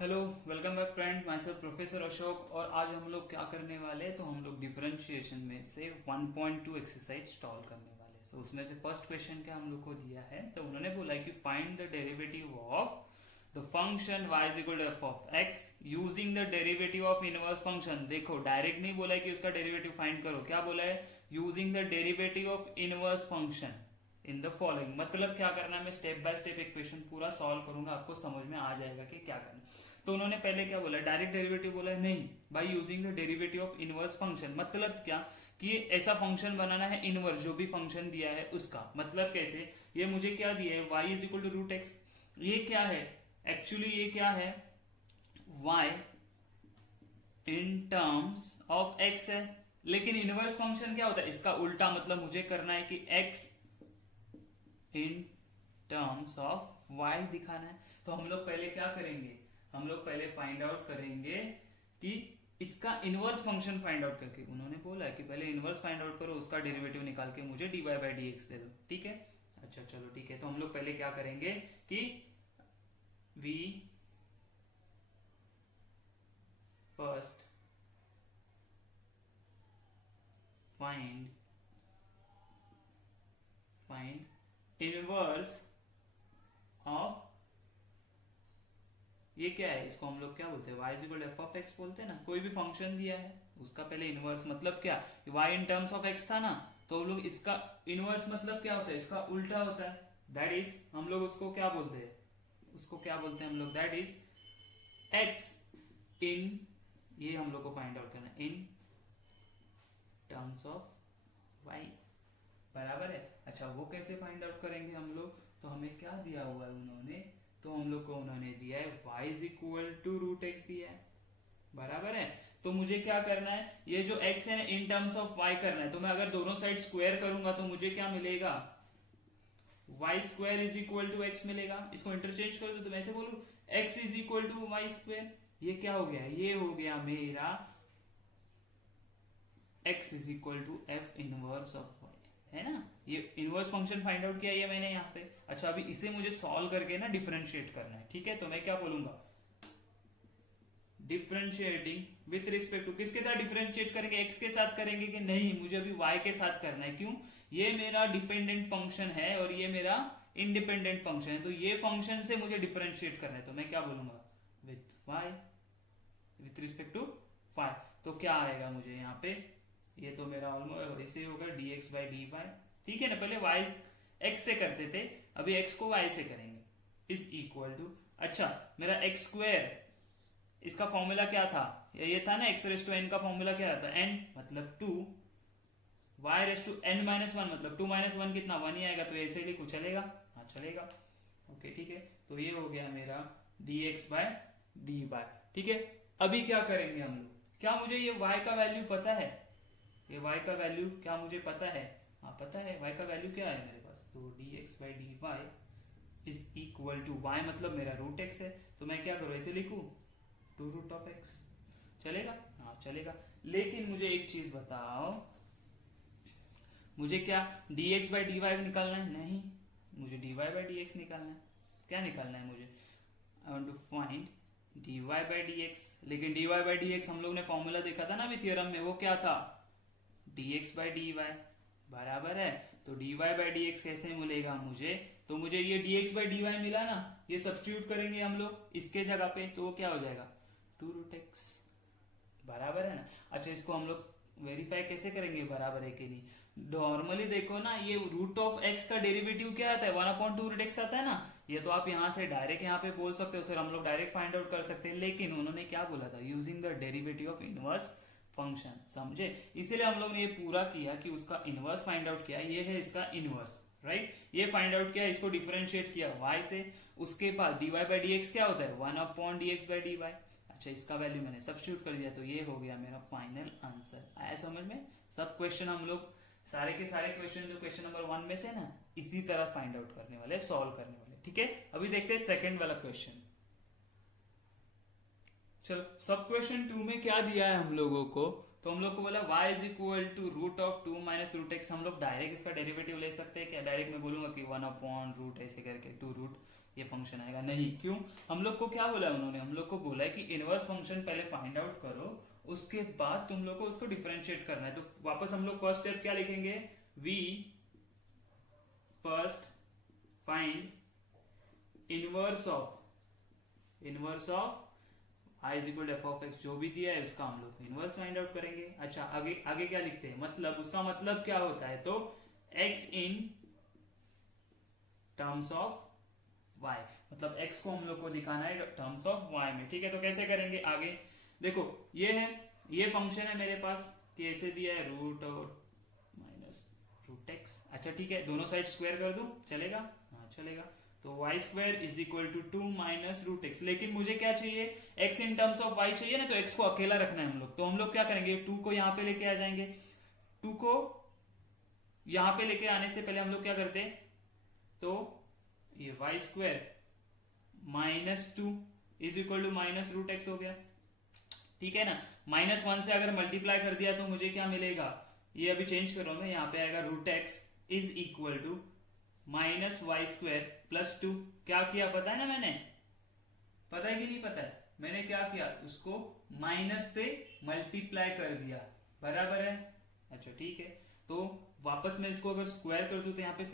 Hello, welcome back friend, my self professor Ashok. और आज हम लोग क्या करने वाले हैं, तो हम लोग डिफरेंशिएशन में से 1.2 एक्सरसाइज सॉल्व करने वाले हैं। So, उसमें से फर्स्ट क्वेश्चन क्या हम लोग को दिया है, तो उन्होंने बोला है कि find the derivative of the function y is equal to f of x using the derivative of inverse function. देखो, डायरेक्ट नहीं बोला है कि उसका डेरिवेटिव फाइंड करो, क्या बोला है, using the derivative of inverse function in the following. मतलब क्या करना है, मैं स्टेप बाय स्टेप इक्वेशन पूरा सॉल्व करूंगा, आपको समझ में आ जाएगा कि क्या करना है। तो उन्होंने पहले क्या बोला, डायरेक्ट डेरिवेटिव बोला है, नहीं, by using the derivative of inverse function. मतलब क्या कि ऐसा फंक्शन बनाना है इनवर्स, जो भी फंक्शन दिया है उसका। मतलब कैसे, ये मुझे क्या दिया है, y is equal to root x. ये क्या है, एक्चुअली ये क्या है, y in terms of x है। लेकिन इनवर्स फंक्शन क्या होता है, इसका उल्टा। मतलब मुझे करना है कि x in terms of y दिखाना है। तो हम लोग पहले क्या करेंगे, हम लोग पहले फाइंड आउट करेंगे कि इसका इनवर्स फंक्शन फाइंड आउट करके। उन्होंने बोला है कि पहले इनवर्स फाइंड आउट करो, उसका डेरिवेटिव निकाल के मुझे dy बाई डी एक्स दे दो। ठीक है, अच्छा चलो ठीक है। तो हम लोग पहले क्या करेंगे कि we first find find inverse of, ये क्या है, इसको हम लोग क्या बोलते हैं, y is equal f of x बोलते हैं ना। कोई भी फंक्शन दिया है उसका पहले इनवर्स, मतलब क्या, y in terms of x था ना, तो हम लोग इसका इनवर्स मतलब क्या होता है, इसका उल्टा होता है। दैट इज हम लोग उसको क्या बोलते हैं, उसको क्या बोलते हैं हम लोग, दैट इज x इन, ये हम लोग को फाइंड आउट करना है, इन टर्म्स ऑफ y। बराबर है। अच्छा, वो कैसे फाइंड आउट करेंगे हम लोग, तो हमें क्या दिया हुआ है उन्होंने, तो हम लोग को उन्होंने दिया है y is equal to root x दिया है। बराबर है। तो मुझे क्या करना है, ये जो x है इन टर्म्स ऑफ y करना है। तो मैं अगर दोनों साइड स्क्वायर करूंगा तो मुझे क्या मिलेगा, y square is equal to x मिलेगा। इसको इंटरचेंज कर दो तो मैं ऐसे बोलू x is equal to y square. ये क्या हो गया, ये हो गया मेरा x is equal to f inverse of y, है ना। ये इनवर्स फंक्शन फाइंड आउट किया ये मैंने यहाँ पे। अच्छा, अभी इसे मुझे सॉल्व करके ना डिफरेंशिएट करना है। ठीक है, तो मैं क्या बोलूंगा, डिफरेंशिएटिंग विथ रिस्पेक्ट टू, किसके साथ डिफरेंशिएट करेंगे, x के साथ करेंगे कि नहीं, मुझे अभी y के साथ करना है। क्यों, ये मेरा डिपेंडेंट फंक्शन है और ये मेरा इंडिपेंडेंट फंक्शन है, तो ये फंक्शन से मुझे डिफरेंशिएट करना है। तो मैं क्या बोलूंगा, with y with respect to five. तो क्या आएगा मुझे यहाँ पे, ये तो मेरा ऑलमोस्ट ऐसे होगा dx बाई डी वाई। ठीक है ना, पहले y x से करते थे, अभी x को y से करेंगे, इज इक्वल टू, अच्छा मेरा एक्स स्क्वायर, इसका फॉर्मूला क्या था, ये था ना एक्स रेस टू एन का फॉर्मूला क्या था, एन मतलब two, y raise to n minus one मतलब टू माइनस वन कितना, वन ही आएगा। तो ऐसे लिखो, चलेगा, हाँ चलेगा। ओके ठीक है, तो ये हो गया मेरा d x by d y. ठीक है, अभी क्या करेंगे हम लोग, क्या मुझे ये y का वैल्यू पता है, ये y का वैल्यू क्या मुझे पता है, हाँ पता है, y का वैल्यू क्या है मेरे पास, तो d x by d y is equal to y मतलब मेरा रूट एक्स है। तो मैं क्या करूँ, ऐसे लिखूँ, टू रूट ऑफ एक्स। चलेगा, हाँ चलेगा। लेकिन मुझे एक चीज बताओ, मुझे क्या dx बाई डी वाई निकालना है, नहीं, मुझे dy बाई डी एक्स निकालना है। क्या निकालना है मुझे, I want to find dy by d x. लेकिन dy बाई डी एक्स हम लोग ने फॉर्मूला देखा था ना अभी थियरम में, वो क्या था, dx बाई डी वाई। बराबर है। तो dy बाई डी एक्स कैसे मिलेगा मुझे, तो मुझे ये dx बाई डी वाई मिला ना, ये सब्स्टिट्यूट करेंगे हम लोग इसके जगह पे, तो वो क्या हो जाएगा, टू रूट एक्स। बराबर है ना। अच्छा, इसको हम लोग वेरीफाई कैसे करेंगे बराबर है कि नहीं, नॉर्मली देखो ना, ये रूट ऑफ एक्स का डेरिवेटिव क्या आता है, one upon two root x आता है ना। ये तो आप यहाँ से डायरेक्ट यहाँ पे बोल सकते हो सर, हम लोग डायरेक्ट फाइंड आउट कर सकते हैं। लेकिन उन्होंने क्या बोला था, using the derivative of inverse function, समझे। इसीलिए हम लोग ने ये पूरा किया कि उसका इनवर्स फाइंड आउट किया, ये है इसका इनवर्स, राइट। ये फाइंड आउट किया, इसको डिफरेंशिएट किया y से। उसके बाद dy बाई डी एक्स क्या होता है, one upon d x by d y. अच्छा, इसका वैल्यू मैंने सब्स्टिट्यूट कर दिया, तो ये हो गया मेरा फाइनल आंसर। आया समझ में। सब क्वेश्चन हम लोग, सारे के सारे क्वेश्चन जो क्वेश्चन नंबर 1 में से ना, इसी तरह फाइंड आउट करने वाले, सॉल्व करने वाले। ठीक है, अभी देखते हैं सेकंड वाला क्वेश्चन। चलो, सब क्वेश्चन 2 में क्या दिया है हम लोगों को, तो हम लोग को बोला y is equal to root of two minus root x. हम लोग डायरेक्ट इसका डेरिवेटिव ले सकते हैं क्या, डायरेक्ट मैं बोलूंगा कि वन अपॉन रूट ऐसे करके टू रूट, ये फंक्शन आएगा नहीं। क्यों? हम लोग को क्या बोला है उन्होंने, हम लोग को बोला है कि इनवर्स फंक्शन पहले फाइंड आउट करो, उसके बाद तुम लोग को उसको डिफरेंशिएट करना है। तो वापस हम लोग फर्स्ट स्टेप क्या लिखेंगे, we first find inverse of i is equal f of x, जो भी दिया है उसका हम लोग इनवर्स फाइंड आउट करेंगे। अच्छा आगे आगे क्या लिखते हैं, मतलब उसका मतलब क्या होता है, तो x in terms of y, मतलब x को हम लोग को दिखाना है टर्म्स ऑफ y में। ठीक है, तो कैसे करेंगे आगे, देखो ये है, ये फंक्शन है मेरे पास, कैसे दिया है, रूट और माइनस रूट एक्स। अच्छा ठीक है, दोनों साइड स्क्वायर कर दूं, चलेगा? हाँ चलेगा। तो y square is equal to 2 minus root x, लेकिन मुझे क्या चाहिए, x in terms of y चाहिए ना, तो x को अकेला रखना है हम लोग। तो हम लोग क्या करेंगे, 2 को यहाँ पे लेके आ जाएंगे। 2 को यहाँ पे लेके आने से पहले हम लोग क्या करते, तो ये y square minus 2 is equal to minus root x हो गया। ठीक है ना, -1 से अगर मल्टीप्लाई कर दिया तो मुझे क्या मिलेगा, ये अभी चेंज कर रहा हूं मैं, यहाँ पे आएगा root x is equal to minus y square plus 2। क्या किया पता है ना मैंने, पता है कि नहीं पता है, मैंने क्या किया, उसको माइनस से मल्टीप्लाई कर दिया, बराबर है। अच्छा ठीक है, तो वापस मैं इसको अगर स्क्वायर कर दूं तो यहाँ पे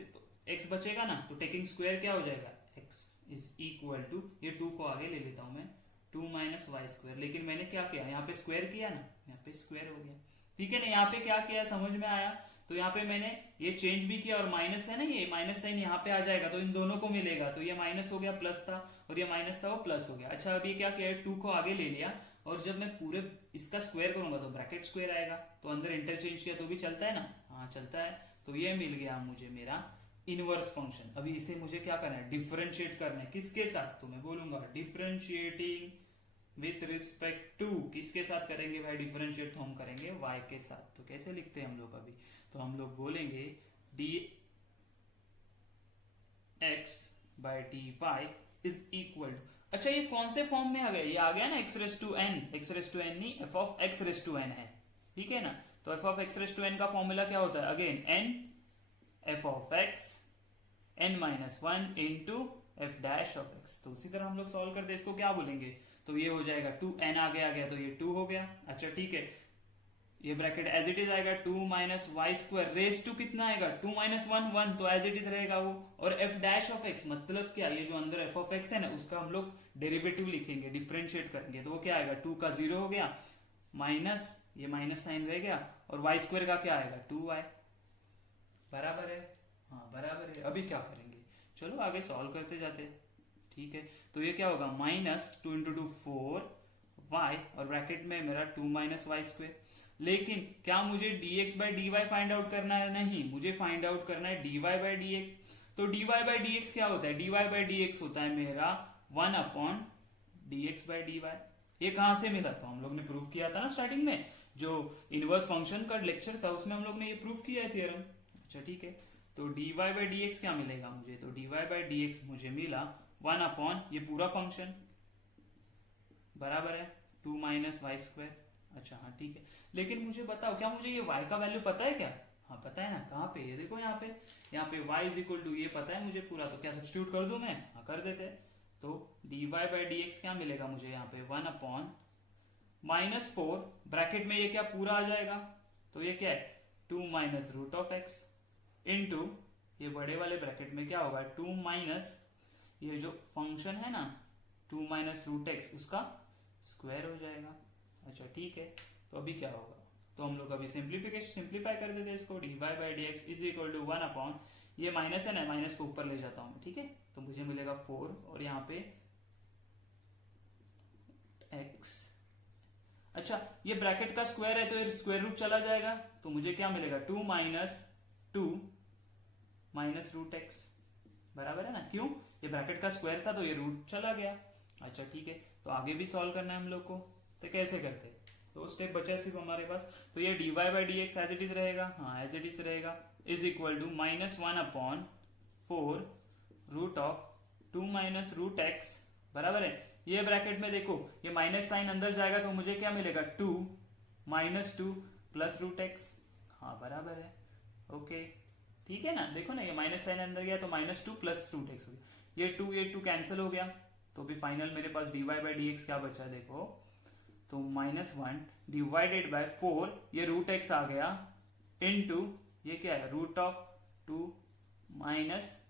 एक्स बचेगा ना, तो टेकिंग स्क्वायर क्या हो जाएगा, एक्स इज इक्वल टू, ये 2 को आगे ले लेता हूं मैं, 2 माइनस वाई स्क्वायर, लेकिन मैंने क्या किया, यहाँ पे स्क्वायर किया ना, यहाँ पे स्क्वायर हो गया। ठीक है ना, यहाँ पे क्या किया समझ में आया, तो यहाँ पे मैंने ये चेंज भी किया, और माइनस है ना, ये माइनस साइन यहाँ पे आ जाएगा तो इन दोनों को मिलेगा, तो ये माइनस हो गया, प्लस था, और ये माइनस था वो प्लस हो गया। अच्छा अभी क्या किया, 2 को आगे ले लिया, और जब मैं पूरे इसका स्क्वायर करूंगा तो ब्रैकेट स्क्वायर आएगा, तो अंदर इंटरचेंज किया तो भी चलता है ना, हाँ चलता है। तो ये मिल गया मुझे मेरा इनवर्स फंक्शन। अभी इसे मुझे क्या करना है, डिफरेंशिएट करना है, किसके साथ, तो मैं बोलूंगा डिफरेंशिएटिंग विथ रिस्पेक्ट टू, किसके साथ करेंगे भाई डिफरेंशिएट, तो हम करेंगे y के साथ। तो कैसे लिखते हैं हम लोग अभी, तो हम लोग बोलेंगे d x by d y is equal to, अच्छा ये कौन से फॉर्म में आ गया, ये आ गया ना x raise to N, X raise to N नहीं, F of X raise to N है। ठीक है ना, तो F of X raise to N का फॉर्मूला क्या होता है, again N F of X N minus 1 into F dash of X. तो उसी तरह हम लोग सॉल्व करते हैं, इसको क्या बोलेंगे, तो ये हो जाएगा 2n आगे आ गया तो ये 2 हो गया। अच्छा ठीक है, ये ब्रैकेट एज इट इज आएगा 2 minus y square raise to कितना आएगा, 2 माइनस 1 1, तो एज इट इज रहेगा वो, और एफ डैश ऑफ एक्स मतलब क्या, ये जो अंदर एफ ऑफ एक्स है ना उसका हम लोग डेरिवेटिव लिखेंगे, डिफरेंशिएट करेंगे, तो वो क्या आएगा, 2 का 0 हो गया, माइनस ये माइनस साइन रह गया, और वाई स्क्वायर का क्या आएगा 2y, बराबर है, हाँ बराबर है। अभी क्या करेंगे, चलो आगे सॉल्व करते जाते हैं। ठीक है, तो ये क्या होगा, माइनस 2 इंटू 2 4 y, और ब्रैकेट में मेरा 2 माइनस वाई स्क्वायर। लेकिन क्या मुझे dx by D find out करना है, नहीं, मुझे फाइंड आउट करना है dy बाई डी। तो dy बाई डी क्या होता है, dy बाई डी होता है मेरा 1 अपॉन dx बाई डी। ये कहां से मिला, तो हम लोग ने प्रूफ किया था ना स्टार्टिंग में, जो इनवर्स फंक्शन का लेक्चर था उसमें हम लोग ने ये प्रूफ किया है थियरम। अच्छा ठीक है, तो dy बाई डी क्या मिलेगा मुझे, तो dy बाई डी मुझे मिला 1 अपॉन ये पूरा फंक्शन, बराबर है 2 माइनस वाई स्क्वायर। अच्छा हाँ ठीक है, लेकिन मुझे बताओ क्या मुझे ये y का वैल्यू पता है क्या, हाँ पता है ना, कहाँ पे, ये देखो यहाँ पे y इज इक्वल टू, ये पता है मुझे पूरा, तो क्या सब्स्टिट्यूट कर दूं मैं, हाँ कर देते हैं। तो dy बाई डी क्या मिलेगा मुझे यहाँ पे 1 अपॉन माइनस 4, ब्रैकेट में ये क्या पूरा आ जाएगा, तो ये क्या है 2 minus root of x into ये बड़े वाले ब्रैकेट में क्या होगा 2 माइनस ये जो फंक्शन है ना 2 माइनस रूट एक्स उसका स्क्वायर हो जाएगा। अच्छा ठीक है, तो अभी क्या होगा, तो हम लोग अभी सिंप्लीफाई कर देते हैं इसको, d y by d x is equal to 1 upon ये माइनस है ना, माइनस को ऊपर ले जाता हूँ, ठीक है, तो मुझे मिलेगा 4 और यहाँ पे x। अच्छा ये ब्रैकेट का स्क्वायर है तो ये स्क्वायर रूट चला जाएगा, तो मुझे क्या मिलेगा 2 माइनस रूट एक्स, बराबर है ना, क्यों, ये ब्रैकेट का स्क्वायर था तो ये रूट चला गया। अच्छा ठीक है, तो आगे भी सॉल्व करना है हम लोग को, तो कैसे करते हैं, तो स्टेप बचा सिर्फ हमारे पास, तो ये dy by d x as it is रहेगा, हाँ एज इट इज रहेगा, is equal to minus 1 upon 4 root of 2 minus root x, बराबर है। ये ब्रैकेट में देखो ये माइनस साइन अंदर जाएगा तो मुझे क्या मिलेगा 2 माइनस 2 प्लस रूट एक्स, हाँ बराबर है, ओके। ठीक है ना, देखो ना ये माइनस साइन अंदर गया तो -2 + 2x हो गया, ये 2 कैंसिल हो गया, तो भी फाइनल मेरे पास dy/dx क्या बचा देखो, तो -1 डिवाइडेड बाय 4, ये √x आ गया, इनटू ये क्या है √2 माइनस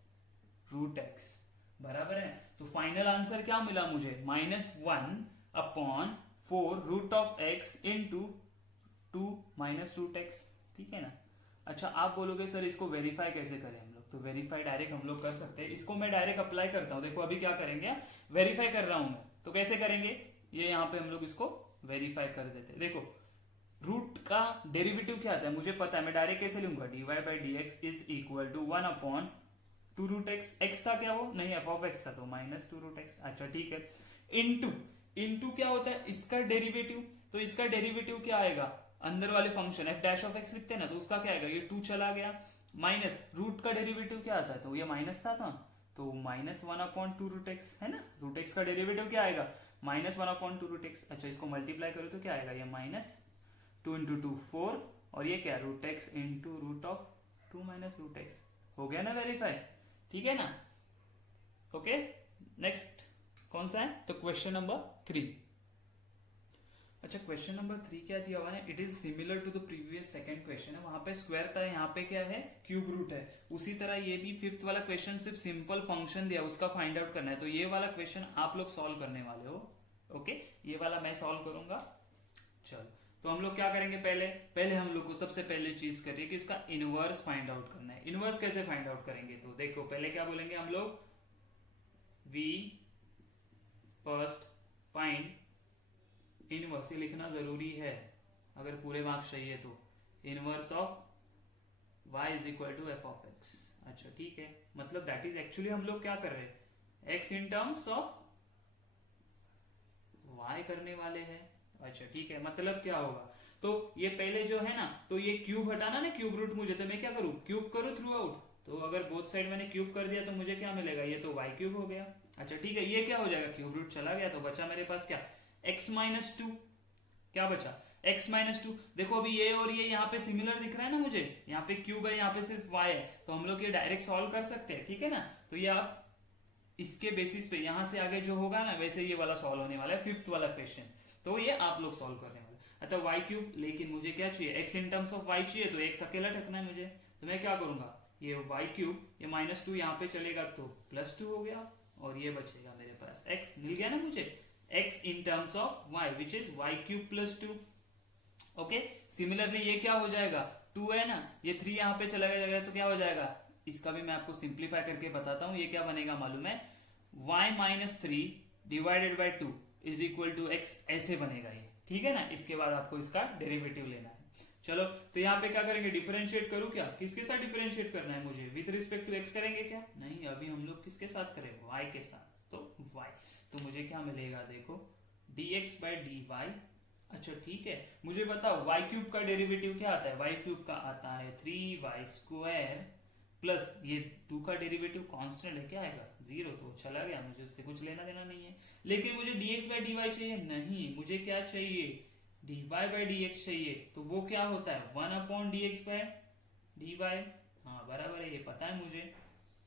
√x, बराबर है। तो फाइनल आंसर क्या मिला मुझे, -1/4 √x इंटू 2 माइनस √x, ठीक है ना। अच्छा आप बोलोगे सर इसको वेरीफाई कैसे करें हम लोग, तो वेरीफाई डायरेक्ट हम लोग कर सकते हैं, इसको मैं डायरेक्ट अप्लाई करता हूं, देखो अभी क्या करेंगे, वेरीफाई कर रहा हूं मैं, तो कैसे करेंगे, ये यहाँ पे हम लोग इसको वेरीफाई कर देते हैं। देखो रूट का डेरिवेटिव क्या आता है मुझे पता है, मैं डायरेक्ट कैसे लूंगा, dy/dx is equal to 1/2 √x, x था क्या वो नहीं f(x) था तो -2 √x, अच्छा ठीक है, इनटू इनटू क्या होता है इसका डेरिवेटिव, तो इसका डेरिवेटिव क्या आएगा, अंदर वाले फंक्शन f'(x) लिखते हैं ना, तो उसका क्या आएगा, ये 2 चला गया, माइनस रूट का डेरिवेटिव क्या आता है, तो ये माइनस था ना, तो -1/2 √x है ना, √x का डेरिवेटिव क्या आएगा, -1/2 √x, अच्छा इसको मल्टीप्लाई करो तो क्या आएगा, ये -2 × 2 4, और ये क्या √x इंटू √2 माइनस √x, हो गया ना वेरीफाई, ठीक है ना। ओके नेक्स्ट कौन सा है, तो क्वेश्चन नंबर 3। अच्छा क्वेश्चन नंबर 3 क्या दिया हुआ है, it is similar to the previous second question है, वहां पे स्क्वायर था, यहाँ पे क्या है क्यूब रूट है, उसी तरह ये भी फिफ्थ वाला क्वेश्चन सिर्फ सिंपल फंक्शन दिया उसका फाइंड आउट करना है, तो ये वाला क्वेश्चन आप लोग सॉल्व करने वाले हो, ओके ये वाला मैं सॉल्व करूंगा। चलो तो हम लोग क्या करेंगे, पहले हम लोग को सबसे पहले चीज करिए कि इसका इनवर्स फाइंड आउट करना है। इनवर्स कैसे फाइंड आउट करेंगे, तो देखो पहले क्या बोलेंगे हम लोग, वी फर्स्ट फाइंड इनवर्स, ये लिखना जरूरी है अगर पूरे मार्क्स चाहिए तो, inverse of y is equal to f(x), अच्छा ठीक है, मतलब दैट इज एक्चुअली हम लोग क्या कर रहे हैं, x in terms of y करने वाले हैं, अच्छा ठीक है, मतलब क्या होगा, तो ये पहले जो है ना, तो ये क्यूब हटाना ना क्यूब रूट मुझे, तो मैं क्या करूं क्यूब करूं थ्रू आउट, तो अगर बोथ साइड मैंने क्यूब कर दिया तो मुझे क्या मिलेगा, ये तो y³ हो गया, अच्छा ठीक है, ये क्या हो जाएगा क्यूब रूट चला गया, तो बचा मेरे पास क्या x-2, क्या बचा x-2, देखो अभी ये और ये यहाँ पे सिमिलर दिख रहा है ना मुझे, यहाँ पे क्यूब है यहाँ पे सिर्फ y है, तो हम लोग ये डायरेक्ट सॉल्व कर सकते हैं, ठीक है ना, तो ये आप इसके बेसिस पे यहाँ से आगे जो होगा ना वैसे ये वाला सॉल्व होने वाला है, फिफ्थ वाला क्वेश्चन, तो ये आप लोग सॉल्व करने वाले, अतः y³, लेकिन मुझे क्या चाहिए x in terms of y चाहिए, तो x अकेला रखना है मुझे, तो मैं क्या करूंगा, ये y³, ये -2 यहाँ पे चलेगा तो +2 हो गया, और ये बचेगा मेरे पास x, मिल गया ना मुझे x in terms of y which is y³ + 2, okay. Similarly ये क्या हो जाएगा, 2 है ना, ये 3 यहाँ पे चला जाएगा तो क्या हो जाएगा, इसका भी मैं आपको सिंप्लीफाई करके बताता हूँ, ये क्या बनेगा मालूम है, y-3 divided by 2 is equal to x, ऐसे बनेगा ये, ठीक है ना, इसके बाद आपको इसका डेरिवेटिव लेना है। चलो तो यहाँ पे क्या करेंगे, डिफरेंशिएट करूँ क्या, किसके साथ डिफरेंशिएट करना है मुझे, विद रिस्पेक्ट टू x करेंगे क्या, नहीं अभी हम लोग किसके साथ करेंगे, y के साथ, तो y, तो मुझे क्या मिलेगा देखो dx/dy, अच्छा ठीक है, मुझे बताओ y³ का डेरिवेटिव क्या आता है, y³ का आता है 3y² प्लस ये 2 का डेरिवेटिव कांस्टेंट है, क्या आएगा 0, तो चला गया, मुझे उससे कुछ लेना देना नहीं है, लेकिन मुझे dx/dy चाहिए, नहीं मुझे क्या चाहिए dy/dx चाहिए, तो वो क्या होता है 1/dx/dy, हाँ बराबर है, ये पता है मुझे,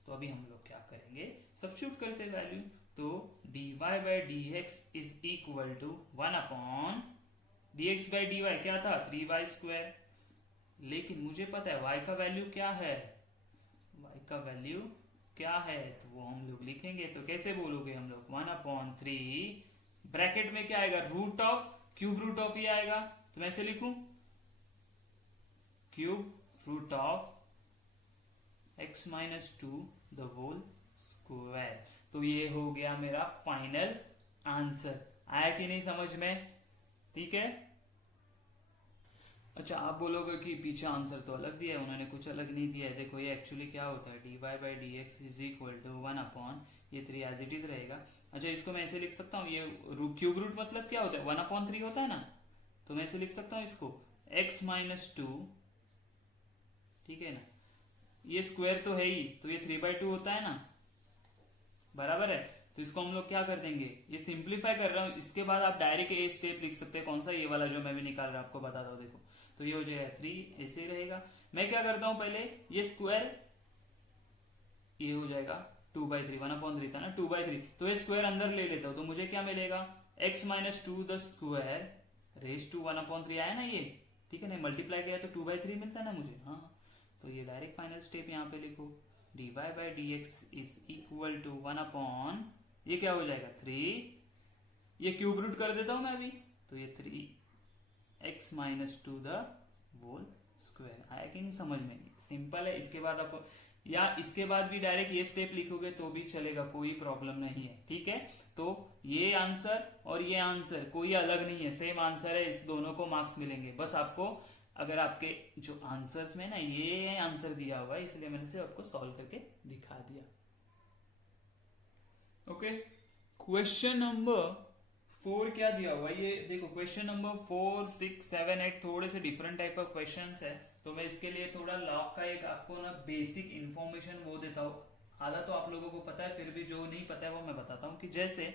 तो अभी हम लोग क्या करेंगे, सब्स्टिट्यूट करते हैं वैल्यू, तो dy/dx is equal to 1/dx/dy क्या था 3y², लेकिन मुझे पता है y का वैल्यू क्या है, y का वैल्यू क्या है, तो वो हम लोग लिखेंगे, तो कैसे बोलोगे हम लोग 1/3 ब्रैकेट में क्या आएगा, root of cube root of ये आएगा, तो मैं ऐसे लिखूं cube root of x-2 the whole square, तो ये हो गया मेरा फाइनल आंसर, आया कि नहीं समझ में, ठीक है। अच्छा आप बोलोगे कि पीछे आंसर तो अलग दिया है, उन्होंने कुछ अलग नहीं दिया है, देखो ये एक्चुअली क्या होता है dy/dx is equal to 1/3 as it is रहेगा, अच्छा इसको मैं ऐसे लिख सकता हूँ, ये क्यूब रूट मतलब क्या होता है 1/3 होता है ना, तो मैं ऐसे लिख सकता हूँ इसको x-2, ठीक है ना, ये स्क्वायर तो है ही, तो ये 3/2 होता है ना, बराबर है, तो इसको हम लोग क्या कर देंगे, ये सिंप्लीफाई कर रहा हूँ, इसके बाद आप डायरेक्ट स्टेप लिख सकते हैं, कौन सा, ये वाला जो मैं भी निकाल रहा हूँ आपको बताता हूँ, देखो तो ये हो जाएगा 3, ऐसे रहेगा, मैं क्या करता हूं, पहले ये स्क्वायर, ये हो जाएगा 2/3, 1/3 था ना, 2/3, तो ये स्क्वायर अंदर ले लेता हूं, तो मुझे क्या मिलेगा, x minus two the square raise to 1/3 आया ना ये, ठीक है ना, मल्टीप्लाई किया तो 2/3 मिलता है ना मुझे, हाँ। तो ये डायरेक्ट फाइनल स्टेप यहाँ पे लिखो, dy by d x is equal to 1/, ये क्या हो जाएगा 3, ये क्यूब रूट कर देता हूं मैं अभी, तो ये 3x minus two the whole square. आया कि नहीं समझ में, सिंपल है। इसके बाद आप, या इसके बाद भी डायरेक्ट ये स्टेप लिखोगे तो भी चलेगा, कोई प्रॉब्लम नहीं है, ठीक है। तो ये आंसर और ये आंसर कोई अलग नहीं है, सेम आंसर है, इस दोनों को मार्क्स मिलेंगे। बस आपको, अगर आपके जो आंसर्स में ना ये आंसर दिया हुआ है, इसलिए मैंने सिर्फ आपको सॉल्व करके दिखा दिया। ओके, क्वेश्चन नंबर 4 क्या दिया हुआ है, ये देखो, क्वेश्चन नंबर 4, 6, 7, 8 थोड़े से डिफरेंट टाइप ऑफ क्वेश्चंस है, तो मैं इसके लिए थोड़ा लॉग का एक आपको ना बेसिक इंफॉर्मेशन वो देता हूँ। आधा तो आप लोगों को पता है, फिर भी जो नहीं पता है वो मैं बताता हूँ। कि जैसे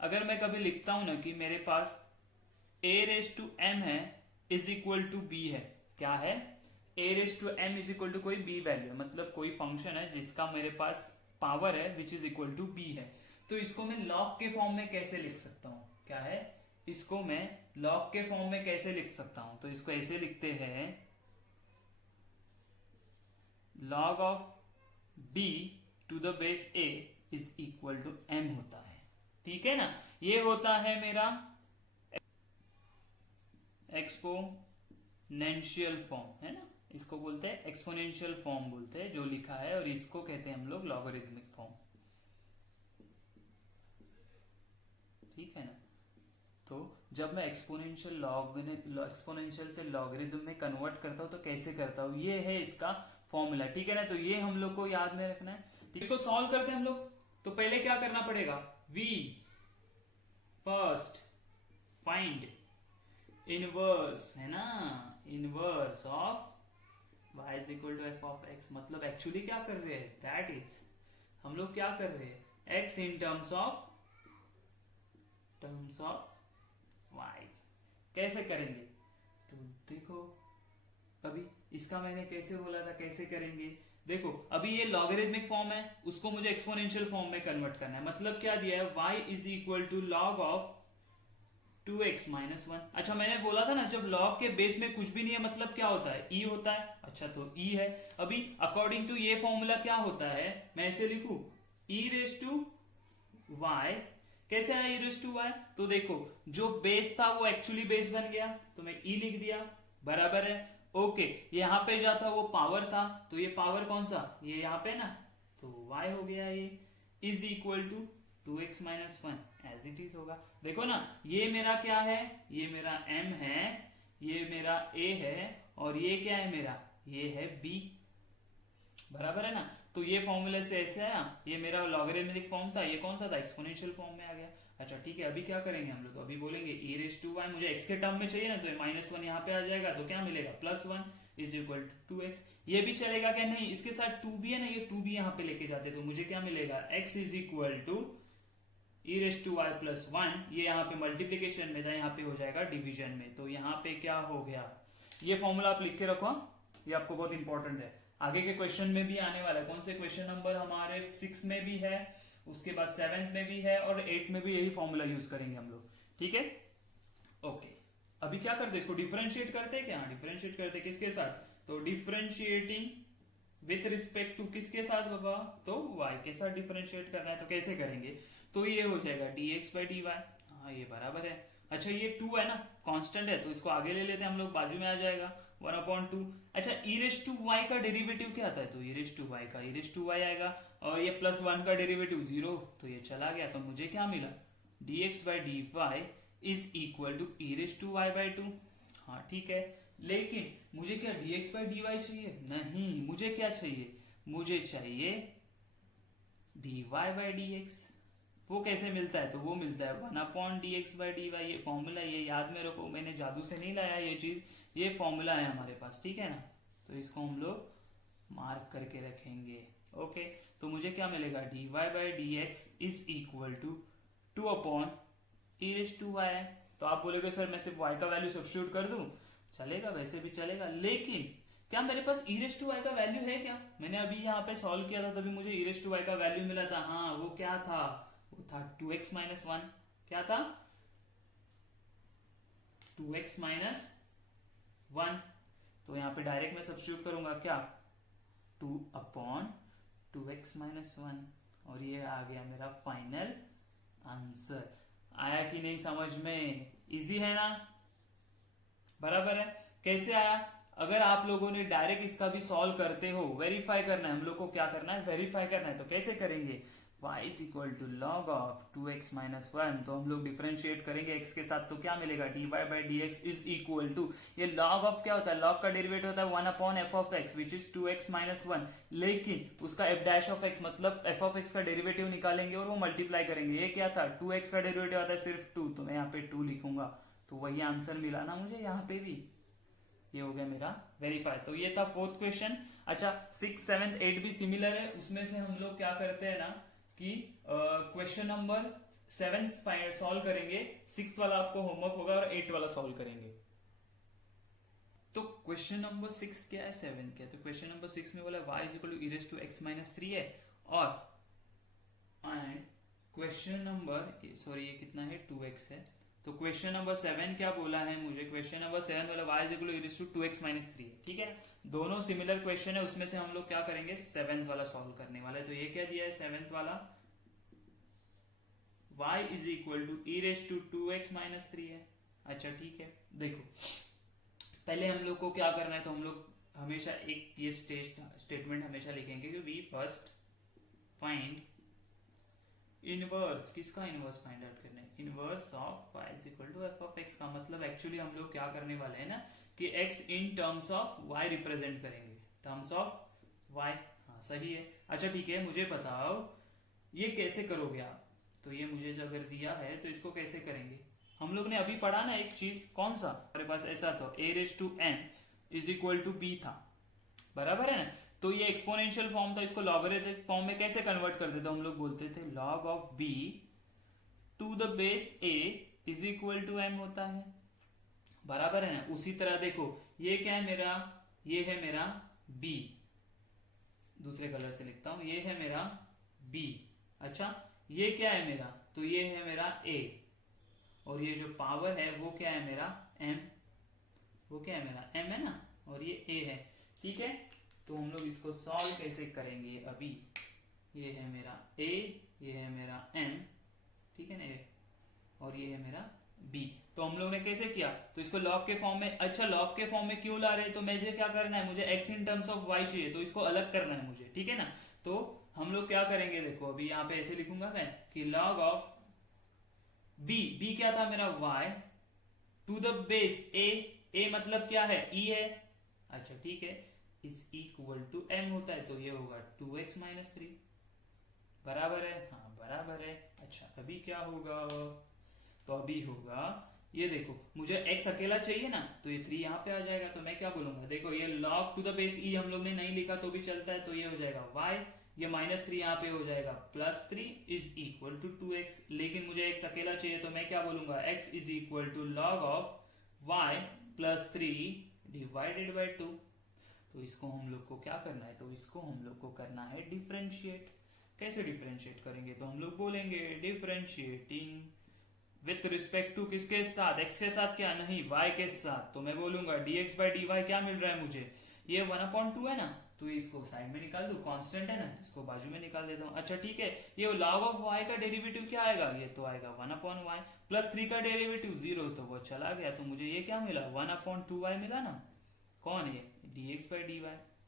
अगर मैं कभी लिखता हूं ना कि मेरे पास a रेज टू m है इज इक्वल टू b है, क्या है, a raise to m is equal to कोई b वैल्यू, मतलब कोई फंक्शन है जिसका मेरे पास पावर है which is equal to b है, तो इसको मैं लॉग के फॉर्म में कैसे लिख सकता हूं, क्या है, इसको मैं लॉग के फॉर्म में कैसे लिख सकता हूं, तो इसको ऐसे लिखते हैं, log of b to the base a is equal to m होता है, ठीक है ना। ये होता है मेरा एक्सपोनेंशियल फॉर्म, है ना, इसको बोलते हैं एक्सपोनेंशियल फॉर्म बोलते हैं जो लिखा है, और इसको कहते हैं हम लोग लॉगरिथमिक फॉर्म, ठीक है ना। तो जब मैं एक्सपोनेंशियल से लॉगरिथम में कन्वर्ट करता हूं तो कैसे करता हूं, ये है इसका फॉर्मूला, ठीक है ना। तो ये हम लोग को याद में रखना है, इसको सॉल्व करते हैं हम लोग। तो पहले क्या करना पड़ेगा, वी फर्स्ट फाइंड इनवर्स, है ना, inverse of y is equal to f of x, मतलब एक्चुअली क्या कर रहे हैं, दैट इज हम लोग क्या कर रहे हैं, x in terms of y कैसे करेंगे, तो देखो अभी इसका मैंने कैसे बोला था, कैसे करेंगे, देखो अभी ये लॉगरिथमिक फॉर्म है, उसको मुझे एक्सपोनेंशियल फॉर्म में कन्वर्ट करना है, मतलब क्या दिया है, y is equal to log of 2x minus 1। अच्छा मैंने बोला था ना, जब लॉग के बेस में कुछ भी नहीं है मतलब क्या होता है, e होता है, अच्छा तो e है। अभी अकॉर्डिंग टू ये फॉर्मूला क्या होता है, मैं ऐसे लिखू e रेज टू y, कैसे आया e रेज टू y, तो देखो जो बेस था वो एक्चुअली बेस बन गया, तो मैं e लिख दिया, बराबर है, ओके। यहाँ पे जाता वो पावर था, तो ये पावर कौन सा, ये यहाँ पे ना, तो y हो गया, ये is equal to 2x minus 1 as it is होगा। देखो ना, ये मेरा क्या है, ये मेरा m है, ये मेरा a है, और ये क्या है मेरा, ये है b, बराबर है ना। तो ये फॉर्मूले से ऐसे आया, ये मेरा लॉगरिथमिक फॉर्म था, ये कौन सा था, एक्सपोनेंशियल फॉर्म में आ गया। अच्छा ठीक है, अभी क्या करेंगे हम लोग, तो अभी बोलेंगे e रेज टू y, मुझे x के टर्म में चाहिए ना, तो माइनस 1 यहाँ पे आ जाएगा, तो क्या मिलेगा, plus 1 is equal to 2x। ये भी चलेगा क्या, नहीं, इसके साथ 2 भी है ना, ये 2 भी यहाँ पे लेके जाते, तो मुझे क्या मिलेगा, x is equal to e raise to y plus 1, ये यहाँ पे मल्टीप्लीकेशन में था, यहाँ पे हो जाएगा डिवीजन में, तो यहाँ पे क्या हो गया, ये फॉर्मूला आप लिख के रखो, ये आपको बहुत इंपॉर्टेंट है, आगे के क्वेश्चन में भी आने वाला है। कौन से क्वेश्चन नंबर हमारे 6 में भी है, उसके बाद 7th में भी है, और 8 में भी यही फॉर्मूला यूज करेंगे हम लोग, ठीक है, ओके। अभी क्या करते हैं, इसको डिफरेंशिएट करते हैं, क्या डिफरेंशिएट करते हैं किसके साथ, तो डिफरेंशिएटिंग विथ रिस्पेक्ट टू किसके साथ बाबा, तो y के साथ डिफरेंशिएट करना है, तो कैसे करेंगे, तो ये हो जाएगा dx बाई dy, हाँ ये बराबर है। अच्छा ये 2 है ना, कांस्टेंट है, तो इसको आगे ले लेते हैं हम लोग, बाजू में आ जाएगा 1/2। अच्छा e रेज टू y का डेरिवेटिव क्या आता है, तो e रेज टू y का e रेज टू y आएगा, और ये प्लस 1 का डेरिवेटिव 0, तो ये चला गया, तो मुझे क्या मिला, dx by dy is equal to e raise to y by 2, हाँ ठीक है। लेकिन मुझे क्या dx बाई dy चाहिए, नहीं, मुझे क्या चाहिए, मुझे चाहिए dy बाई dx। वो कैसे मिलता है, तो वो मिलता है 1/dx बाई dy, ये फॉर्मूला, ये याद में रखो, मैंने जादू से नहीं लाया ये चीज, ये फॉर्मूला है हमारे पास, ठीक है ना। तो इसको हम लोग मार्क करके रखेंगे, ओके। तो मुझे क्या मिलेगा, dy by dx is equal to 2/e raise to y। तो आप बोलोगे सर मैं सिर्फ y का वैल्यू सब्स्टिट्यूट कर दूं, चलेगा, वैसे भी चलेगा, लेकिन क्या मेरे पास e रेस टू वाई का वैल्यू है क्या? मैंने अभी यहाँ पे सॉल्व किया था तभी मुझे e रेस टू वाई का वैल्यू मिला था। हाँ, वो क्या था? वो था 2x माइनस वन। क्या था? 2x minus one. तो यहाँ पे डायरेक्ट मैं सब्स्टिट्यूट करूंगा क्या? 2 अपॉन 2x माइनस वन, और ये आ गया मेरा फाइनल आंसर। आया कि नहीं समझ में? इजी है ना? बराबर है। कैसे आया? अगर आप लोगों ने डायरेक्ट इसका भी सॉल्व करते हो, वेरीफाई करना है हम लोग को। क्या करना है? वेरीफाई करना है। तो कैसे करेंगे? y is equal to log of 2x minus one, तो हम लोग डिफरेंशिएट करेंगे x के साथ, तो क्या मिलेगा? dy by d x is equal to, ये लॉग ऑफ क्या होता है? लॉग का डेरिवेटिव होता है 1 upon f of x which is 2x minus one, लेकिन उसका f डैश ऑफ x मतलब f ऑफ x का डेरिवेटिव निकालेंगे और वो मल्टीप्लाई करेंगे। ये क्या था? 2x का डेरिवेटिव आता है सिर्फ 2, तो मैं यहाँ पे 2 लिखूंगा। तो वही आंसर मिला ना मुझे यहाँ पे भी। ये हो गया मेरा वेरीफाई। तो ये था फोर्थ क्वेश्चन। अच्छा, 6, 7, 8 भी सिमिलर है। उसमें से हम लोग क्या करते हैं ना कि क्वेश्चन नंबर 7 सॉल्व करेंगे, 6 वाला आपको होमवर्क होगा और 8 वाला सॉल्व करेंगे। तो क्वेश्चन नंबर 6 क्या है, 7 क्या है? तो क्वेश्चन नंबर 6 में बोला y is equal to e raise to x minus 3 है, और एंड क्वेश्चन नंबर, सॉरी ये कितना है? 2x है। तो क्वेश्चन नंबर 7 क्या बोला है मुझे? क्वेश्चन नंबर 7 वाला y is equal to e raise to 2x minus 3 है। ठीक है, दोनों सिमिलर क्वेश्चन है। उसमें से हम लोग क्या करेंगे? 7th वाला सॉल्व करने वाले। तो ये क्या दिया है? 7th वाला y is equal to e raise to 2x minus 3 है। अच्छा ठीक है, देखो पहले हम लोग को क्या करना है, तो हम लोग हमेशा एक ये स्टेटमेंट हमेशा लिखेंगे कि वी फर्स्ट फाइंड इनवर्स। किसका इनवर्स फाइंड आउट करना है? Inverse of y is equal to f of x का मतलब एक्चुअली हम लोग क्या करने वाले हैं ना कि x in terms of y represent करेंगे, टर्म्स ऑफ y। हाँ सही है। अच्छा ठीक है, मुझे बताओ ये कैसे करोगे आप? तो ये मुझे जो अगर दिया है तो इसको कैसे करेंगे? हम लोग ने अभी पढ़ा ना एक चीज, कौन सा? हमारे पास ऐसा तो a raise to m is equal to b था, बराबर है ना? तो ये एक्सपोनेंशियल फॉर्म था, इसको लॉगरिथमिक फॉर्म में कैसे कन्वर्ट करते थे? हम लोग बोलते थे log of b to the base a is equal to m होता है, बराबर है ना? उसी तरह देखो ये क्या है मेरा? ये है मेरा b, दूसरे कलर से लिखता हूं, ये है मेरा b। अच्छा ये क्या है मेरा? तो ये है मेरा a, और ये जो पावर है वो क्या है मेरा? m। वो क्या है मेरा? m है ना, और ये a है। ठीक है, तो हम लोग इसको सॉल्व कैसे करेंगे अभी? ये है मेरा a, ये है मेरा m, ठीक है ना, और ये है मेरा b। तो हम लोग ने कैसे किया? तो इसको लॉग के फॉर्म में, अच्छा लॉग के फॉर्म में क्यों ला रहे हैं? तो मुझे क्या करना है? मुझे x in terms of y चाहिए, तो इसको अलग करना है मुझे, ठीक है ना? तो हम लोग क्या करेंगे? देखो अभी यहाँ पे ऐसे लिखूंगा मैं कि log ऑफ b क्या था मेरा? y to the base a मतलब क्या है? e है। अच्छा ठीक है, इज इक्वल टू m होता है, तो ये होगा 2x माइनस 3, बराबर है? हाँ बराबर है। अच्छा अभी क्या होगा? तो अभी होगा, ये देखो मुझे x अकेला चाहिए ना, तो ये 3 यहाँ पे आ जाएगा। तो मैं क्या बोलूंगा? देखो ये log to the base e हम लोग ने नहीं लिखा तो भी चलता है, तो ये हो जाएगा y, ये माइनस 3 यहाँ पे हो जाएगा plus 3 is equal to 2x। लेकिन मुझे x अकेला चाहिए, तो मैं क्या बोलूंगा? x is equal to log of y plus 3 divided by 2। तो इसको हम लोग को क्या करना है? तो इसको हम लोग को करना है डिफरेंशिएट। कैसे डिफरेंशिएट करेंगे? तो हम लोग बोलेंगे डिफरेंशिएटिंग विथ रिस्पेक्ट टू किसके साथ? x के साथ? क्या नहीं, y के साथ। तो मैं बोलूंगा dx बाई dy क्या मिल रहा है मुझे? ये 1/2 है ना, तो इसको साइड में निकाल दो, कांस्टेंट है ना, तो इसको बाजू में निकाल देता हूँ। अच्छा ठीक है, ये log ऑफ y का डेरिवेटिव क्या आएगा? ये तो आएगा 1/y, प्लस 3 का डेरिवेटिव 0, तो वो चला गया। तो मुझे ये क्या मिला? 1/2y मिला ना। कौन है? dx by dy।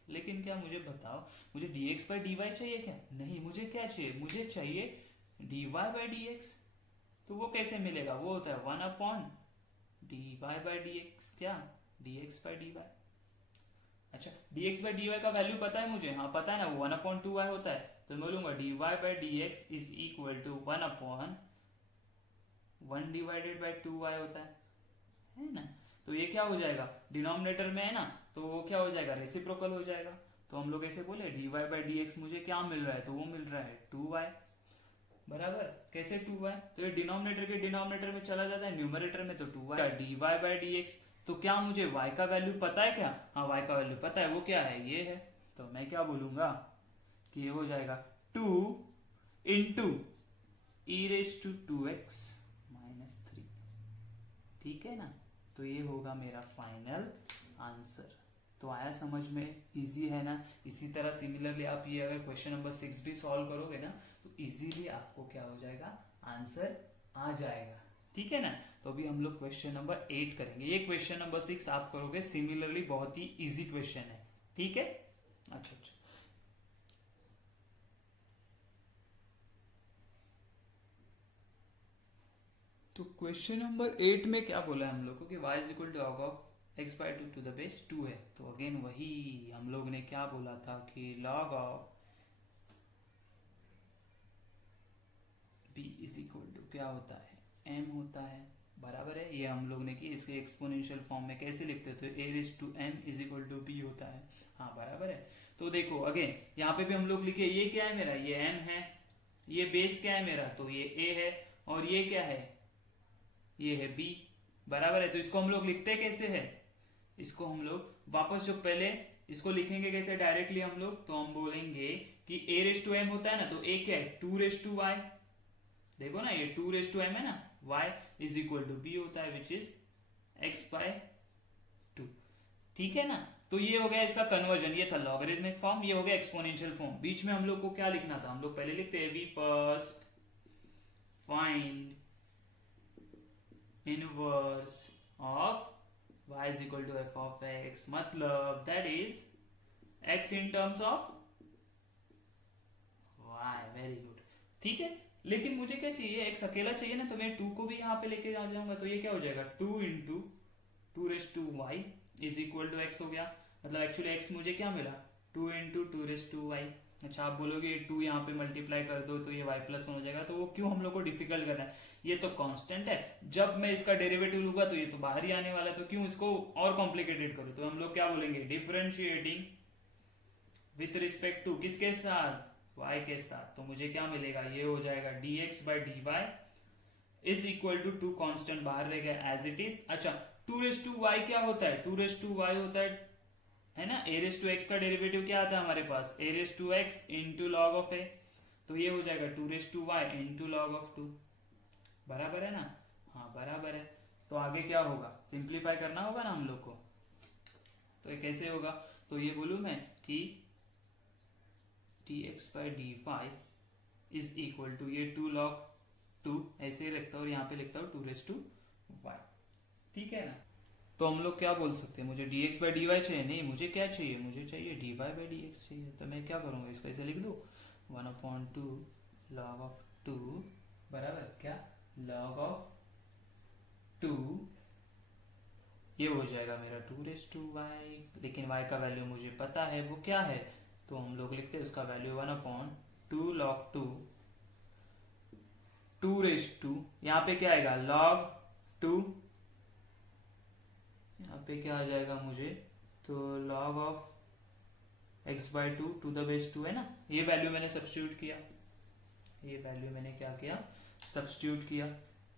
लेकिन क्या मुझे बताओ, मुझे dx बाई dy चाहिए क्या? नहीं, मुझे क्या चाहिए? मुझे चाहिए dy बाई dx। तो वो कैसे मिलेगा? वो होता है 1/dy बाई dx। क्या? dx by dy। अच्छा dx बाई dy का वैल्यू पता है मुझे? हाँ पता है ना, 1/2y होता है। तो मैं बोलूंगा dy by dx is equal to 1/1 divided by 2y होता है ना? तो ये क्या हो जाएगा? डिनोमिनेटर में है ना, तो वो क्या हो जाएगा? रेसिप्रोकल हो जाएगा। तो हम लोग ऐसे बोले dy बाई dx मुझे क्या मिल रहा है? तो वो मिल रहा है 2y, बराबर। कैसे 2y? तो ये डिनोमिनेटर के डिनोमिनेटर में चला जाता है, न्यूमरेटर में, तो 2y dy बाई dx तो क्या मुझे y का वैल्यू पता है क्या? हाँ, y का वैल्यू पता है, वो क्या है, ये है। तो मैं क्या बोलूंगा कि ये हो जाएगा 2 into e raise to 2x minus 3। ठीक है ना, तो ये होगा मेरा फाइनल आंसर। तो आया समझ में, इजी है ना। इसी तरह सिमिलरली आप ये अगर क्वेश्चन नंबर 6 भी सॉल्व करोगे ना तो इजीली आपको क्या हो जाएगा, आंसर आ जाएगा। ठीक है ना। तो अभी हम लोग क्वेश्चन नंबर 8 करेंगे। ये क्वेश्चन नंबर 6 आप करोगे सिमिलरली, बहुत ही इजी क्वेश्चन है। ठीक है, अच्छा अच्छा। तो क्वेश्चन नंबर 8 में क्या बोला है हम लोग को कि y is equal to log of x by to the base 2 है। तो अगेन वही हम लोग ने क्या बोला था कि log of b is equal to क्या होता है, m होता है। बराबर है, ये हम लोग ने कि इसके एक्सपोनेंशियल फॉर्म में कैसे लिखते थे, a raise to m is equal to b होता है। हाँ बराबर है। तो देखो अगेन यहाँ पे भी हम लोग लिखे, ये क्या है मेरा, ये m है, ये बेस क्या है मेरा, तो ये a है, और ये क्या है, ये है b। बराबर है। तो इसको हम लोग लिखते कैसे है, इसको हम लोग वापस जो पहले इसको लिखेंगे कैसे डायरेक्टली हम लोग, तो हम बोलेंगे कि a रेज टू m होता है ना, तो a क्या है 2 रेज टू y। देखो ना, ये 2 रेज टू m है ना, y is equal to b होता है विच इज x बाय 2। ठीक है ना। तो ये हो गया इसका कन्वर्जन, ये था लॉगरिथमिक फॉर्म, ये हो गया एक्सपोनेंशियल फॉर्म। बीच में हम लोग को क्या लिखना था, हम लोग पहले लिखते हैं we first find inverse of y is equal to f of x, मतलब that is x in terms of y। Very good. ठीक है, लेकिन मुझे क्या चाहिए, x अकेला चाहिए ना, तो मैं 2 को भी यहाँ पे लेके आ जाऊंगा। तो ये क्या हो जाएगा 2 into 2 raise to y is equal to x हो गया। मतलब एक्चुअली x मुझे क्या मिला 2 इंटू 2 रेज टू वाई। अच्छा, आप बोलोगे 2 यहाँ पे मल्टीप्लाई कर दो तो ये y प्लस हो जाएगा, तो वो क्यों हम लोग को डिफिकल्ट करना है, ये तो कांस्टेंट है। जब मैं इसका डेरिवेटिव लूंगा तो ये तो बाहर ही आने वाला है, तो क्यों इसको और कॉम्प्लिकेटेड करूं। तो हम लोग क्या बोलेंगे, डिफरेंशिएटिंग विथ रिस्पेक्ट टू किसके साथ, y के साथ। तो मुझे क्या मिलेगा, ये हो जाएगा dx by d y is equal to 2 constant बाहर रह गया एज इट इज। अच्छा, 2 रेज टू वाई क्या होता है, 2 रेज टू वाई होता है ना, a रेज टू एक्स का डेरिवेटिव क्या आता है हमारे पास, a raise to x into log of a। तो ये हो जाएगा 2 raise to y into log of 2। बराबर है ना। हाँ बराबर है। तो आगे क्या होगा, सिंप्लीफाई करना होगा ना हम लोग को। तो ये कैसे होगा, तो ये बोलूं मैं कि dx by d y is equal to ये 2 log 2 ऐसे ही रखता हूँ और यहाँ पे लिखता हूँ 2 रेज टू वाई। ठीक है ना। तो हम लोग क्या बोल सकते हैं, मुझे dx बाई डी वाई चाहिए, नहीं मुझे क्या चाहिए, मुझे चाहिए dy बाई डी एक्स चाहिए। तो मैं क्या करूँगा, इसको ऐसे लिख दूँ 1/2 log ऑफ 2 बराबर क्या, log ऑफ 2, ये हो जाएगा मेरा 2 रेज टू वाई। लेकिन y का वैल्यू मुझे पता है वो क्या है, तो हम लोग लिखते हैं उसका वैल्यू 1/2 log 2 रेज टू, यहाँ पे क्या आएगा log 2, यहाँ पे क्या आ जाएगा मुझे, तो log of x by to the base 2 है ना, ये वैल्यू मैंने सब्स्टिट्यूट किया, ये वैल्यू मैंने क्या किया, सब्स्टिट्यूट किया।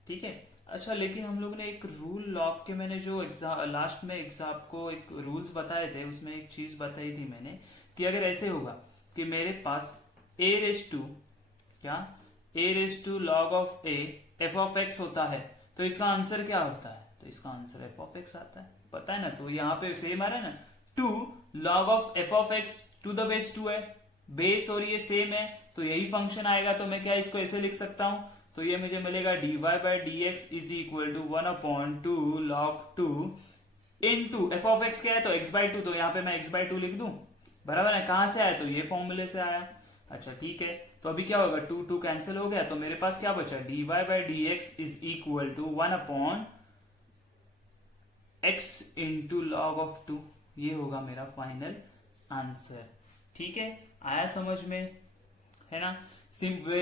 ठीक है। अच्छा, लेकिन हम लोग ने एक रूल लॉग के, मैंने जो एग्जाम लास्ट में एग्जाम को एक रूल्स बताए थे, उसमें एक चीज बताई थी मैंने कि अगर ऐसे होगा कि मेरे पास a रेज टू क्या, a raise to log of a f of x होता है, तो इसका आंसर क्या होता है, तो इसका आंसर f ऑफ x आता है, पता है ना। तो यहाँ पे सेम आ रहा है ना, 2 log of f of x to the base 2 है, बेस और ये सेम है, तो यही फंक्शन आएगा। तो मैं क्या इसको ऐसे लिख सकता हूं, तो ये मुझे मिलेगा dy by d x is equal to 1/2 log 2 into f of x क्या है, तो x बाई टू, तो यहाँ पे मैं x बाई टू लिख दूं। बराबर है, कहां से आया, तो ये फॉर्मूले से आया। अच्छा ठीक है, तो अभी क्या होगा, 2 कैंसिल हो गया, तो मेरे पास क्या बचा, dy by d x is equal to 1/x into log of 2। ये होगा मेरा फाइनल आंसर। ठीक है, आया समझ में, है ना।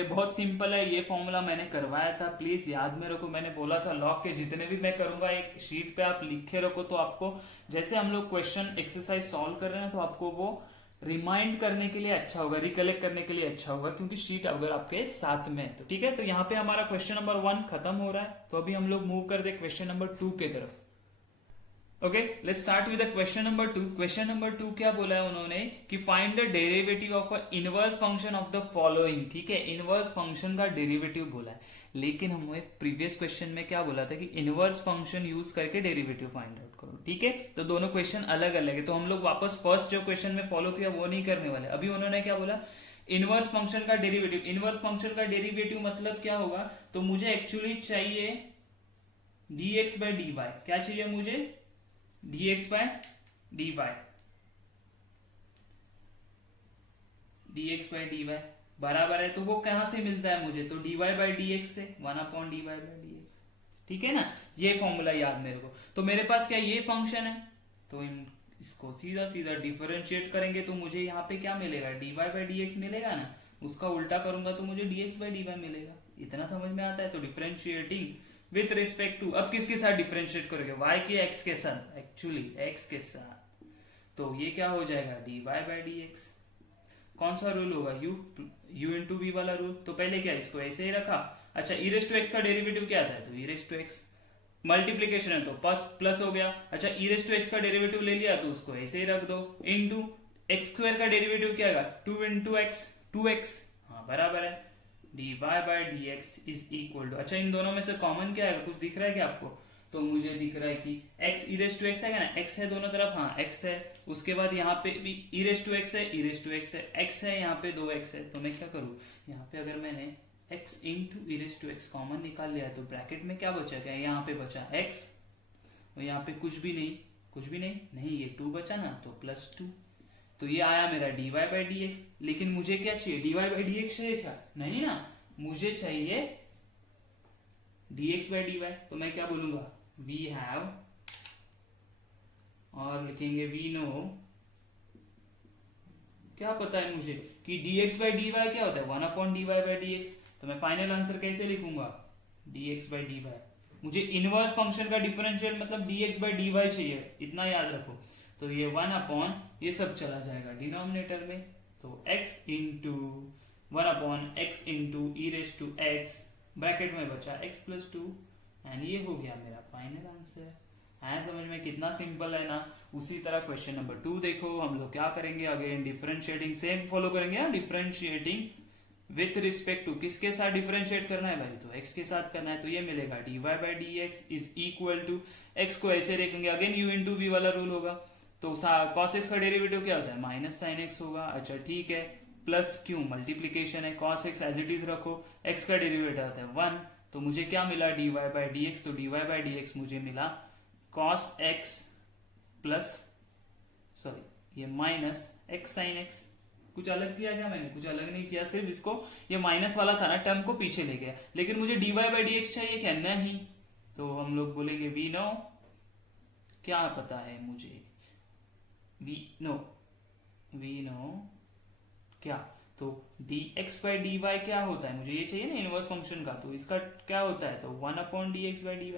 बहुत सिंपल है, ये फॉर्मूला मैंने करवाया था, प्लीज याद में रखो। मैंने बोला था लॉग के जितने भी मैं करूंगा एक शीट पे आप लिखे रखो, तो आपको जैसे हम लोग क्वेश्चन एक्सरसाइज सॉल्व कर रहे हैं तो आपको वो रिमाइंड करने के लिए अच्छा होगा, रिकलेक्ट करने के लिए अच्छा होगा, क्योंकि शीट अगर आपके साथ में है तो। ठीक है, तो यहाँ पे हमारा क्वेश्चन नंबर 1 खत्म हो रहा है, तो अभी हम लोग मूव कर दे क्वेश्चन नंबर 2 के तरफ। Okay, let's start with question number 2। Question number 2 क्या बोला है उन्होंने कि find the derivative of a inverse function of the following. ठीक है, इनवर्स फंक्शन का डेरिवेटिव बोला है, लेकिन हमें प्रीवियस क्वेश्चन में क्या बोला था कि इनवर्स फंक्शन यूज करके डेरिवेटिव फाइंड आउट करो। ठीक है, तो दोनों क्वेश्चन अलग अलग है, तो हम लोग वापस फर्स्ट जो क्वेश्चन में फॉलो किया वो नहीं करने वाले। अभी उन्होंने क्या बोला, इनवर्स फंक्शन का डेरिवेटिव। इनवर्स फंक्शन का डेरिवेटिव मतलब क्या होगा, तो मुझे एक्चुअली चाहिए dx बाय dy। क्या चाहिए मुझे, dx by dy, dx by dy बराबर है, तो वो कहां से मिलता है मुझे, तो dy बाय dx से, 1/dy बाय dx। ठीक है ना, ये फॉर्मूला याद मेरे को। तो मेरे पास क्या ये फंक्शन है, तो इसको सीधा सीधा डिफरेंशिएट करेंगे तो मुझे यहाँ पे क्या मिलेगा, dy बाय dx मिलेगा ना, उसका उल्टा करूंगा तो मुझे dx बाय dy मिलेगा। इतना समझ में आता है। तो डिफरेंशिएटिंग विथ रिस्पेक्ट टू, अब किसके साथ डिफरेंशिएट करोगे, y के x के साथ, एक्चुअली x के साथ, तो ये क्या हो जाएगा dy बाय dx। कौन सा रूल होगा, u इंटू वी वाला रूल। तो पहले क्या इसको ऐसे ही रखा। अच्छा, e रेस टू एक्स का डेरिवेटिव क्या आता है, तो e raise to x, multiplication है तो प्लस हो गया। अच्छा, e रेस टू एक्स का डेरिवेटिव ले लिया तो उसको ऐसे ही रख दो, इनटू एक्स स्क्वायर का डेरिवेटिव क्या आएगा, 2 इंटू एक्स, 2x, हाँ बराबर है dy by dx is equal to, अच्छा इन दोनों में से कॉमन क्या है, कुछ दिख रहा है क्या आपको, तो मुझे दिख रहा है कि x e raise to x है ना, x है दोनों तरफ, हाँ x है। उसके बाद यहाँ पे भी e रेस टू एक्स है, e रेस टू एक्स है, x है यहाँ पे 2x है। तो मैं क्या करूँ, यहाँ पे अगर मैंने x into e raise to x common निकाल लिया तो ब्रैकेट में क्या बचा, क्या यहाँ पे बचा x, और यहाँ पे कुछ भी नहीं, कुछ भी नहीं ये 2 बचा ना, तो +2। तो ये आया मेरा dy बाय dx। लेकिन मुझे क्या चाहिए, dy बाय dx चाहिए क्या, नहीं ना, मुझे चाहिए dx बाय dy। तो मैं क्या बोलूंगा, वी हैव, और लिखेंगे वी नो, क्या पता है मुझे कि dx बाय dy क्या होता है, 1/dy बाय dx। तो मैं फाइनल आंसर कैसे लिखूंगा, dx बाय dy। मुझे इनवर्स फंक्शन का डिफरेंशियल मतलब dx बाय dy चाहिए, इतना याद रखो। तो ये 1/, ये सब चला जाएगा डिनोमिनेटर में, तो x into 1/x into e raise to x, bracket में बचा x +2, एंड ये हो गया मेरा फाइनल आंसर। है समझ में, कितना सिंपल है ना। उसी तरह क्वेश्चन नंबर 2 देखो, हम लोग क्या करेंगे, अगेन डिफरेंशिएटिंग सेम फॉलो करेंगे, डिफरेंशिएटिंग विथ रिस्पेक्ट टू, किसके साथ डिफरेंशिएट करना है भाई, तो x के साथ करना है। तो ये मिलेगा dy by dx is equal to, x को ऐसे रखेंगे, अगेन u इंटू वी वाला रूल होगा, तो cos x का डेरिवेटिव क्या होता है, माइनस साइन x होगा। अच्छा ठीक है, प्लस क्यों, मल्टीप्लीकेशन है, cos x as it is रखो, x का डेरिवेटिव होता है 1, तो मुझे क्या मिला dy बाय dx, तो dy बाय dx मुझे मिला cos x प्लस, सॉरी ये माइनस x साइन x। कुछ अलग किया क्या मैंने, कुछ अलग नहीं किया, सिर्फ इसको, ये माइनस वाला था ना टर्म को पीछे ले गया। लेकिन मुझे dy बाय dx चाहिए क्या, नहीं, तो हम लोग बोलेंगे वी नो, क्या पता है मुझे, वी नो क्या, तो dx बाय dy क्या होता है, मुझे ये चाहिए ना इनवर्स फंक्शन का, तो इसका क्या होता है, तो 1/dx bye dy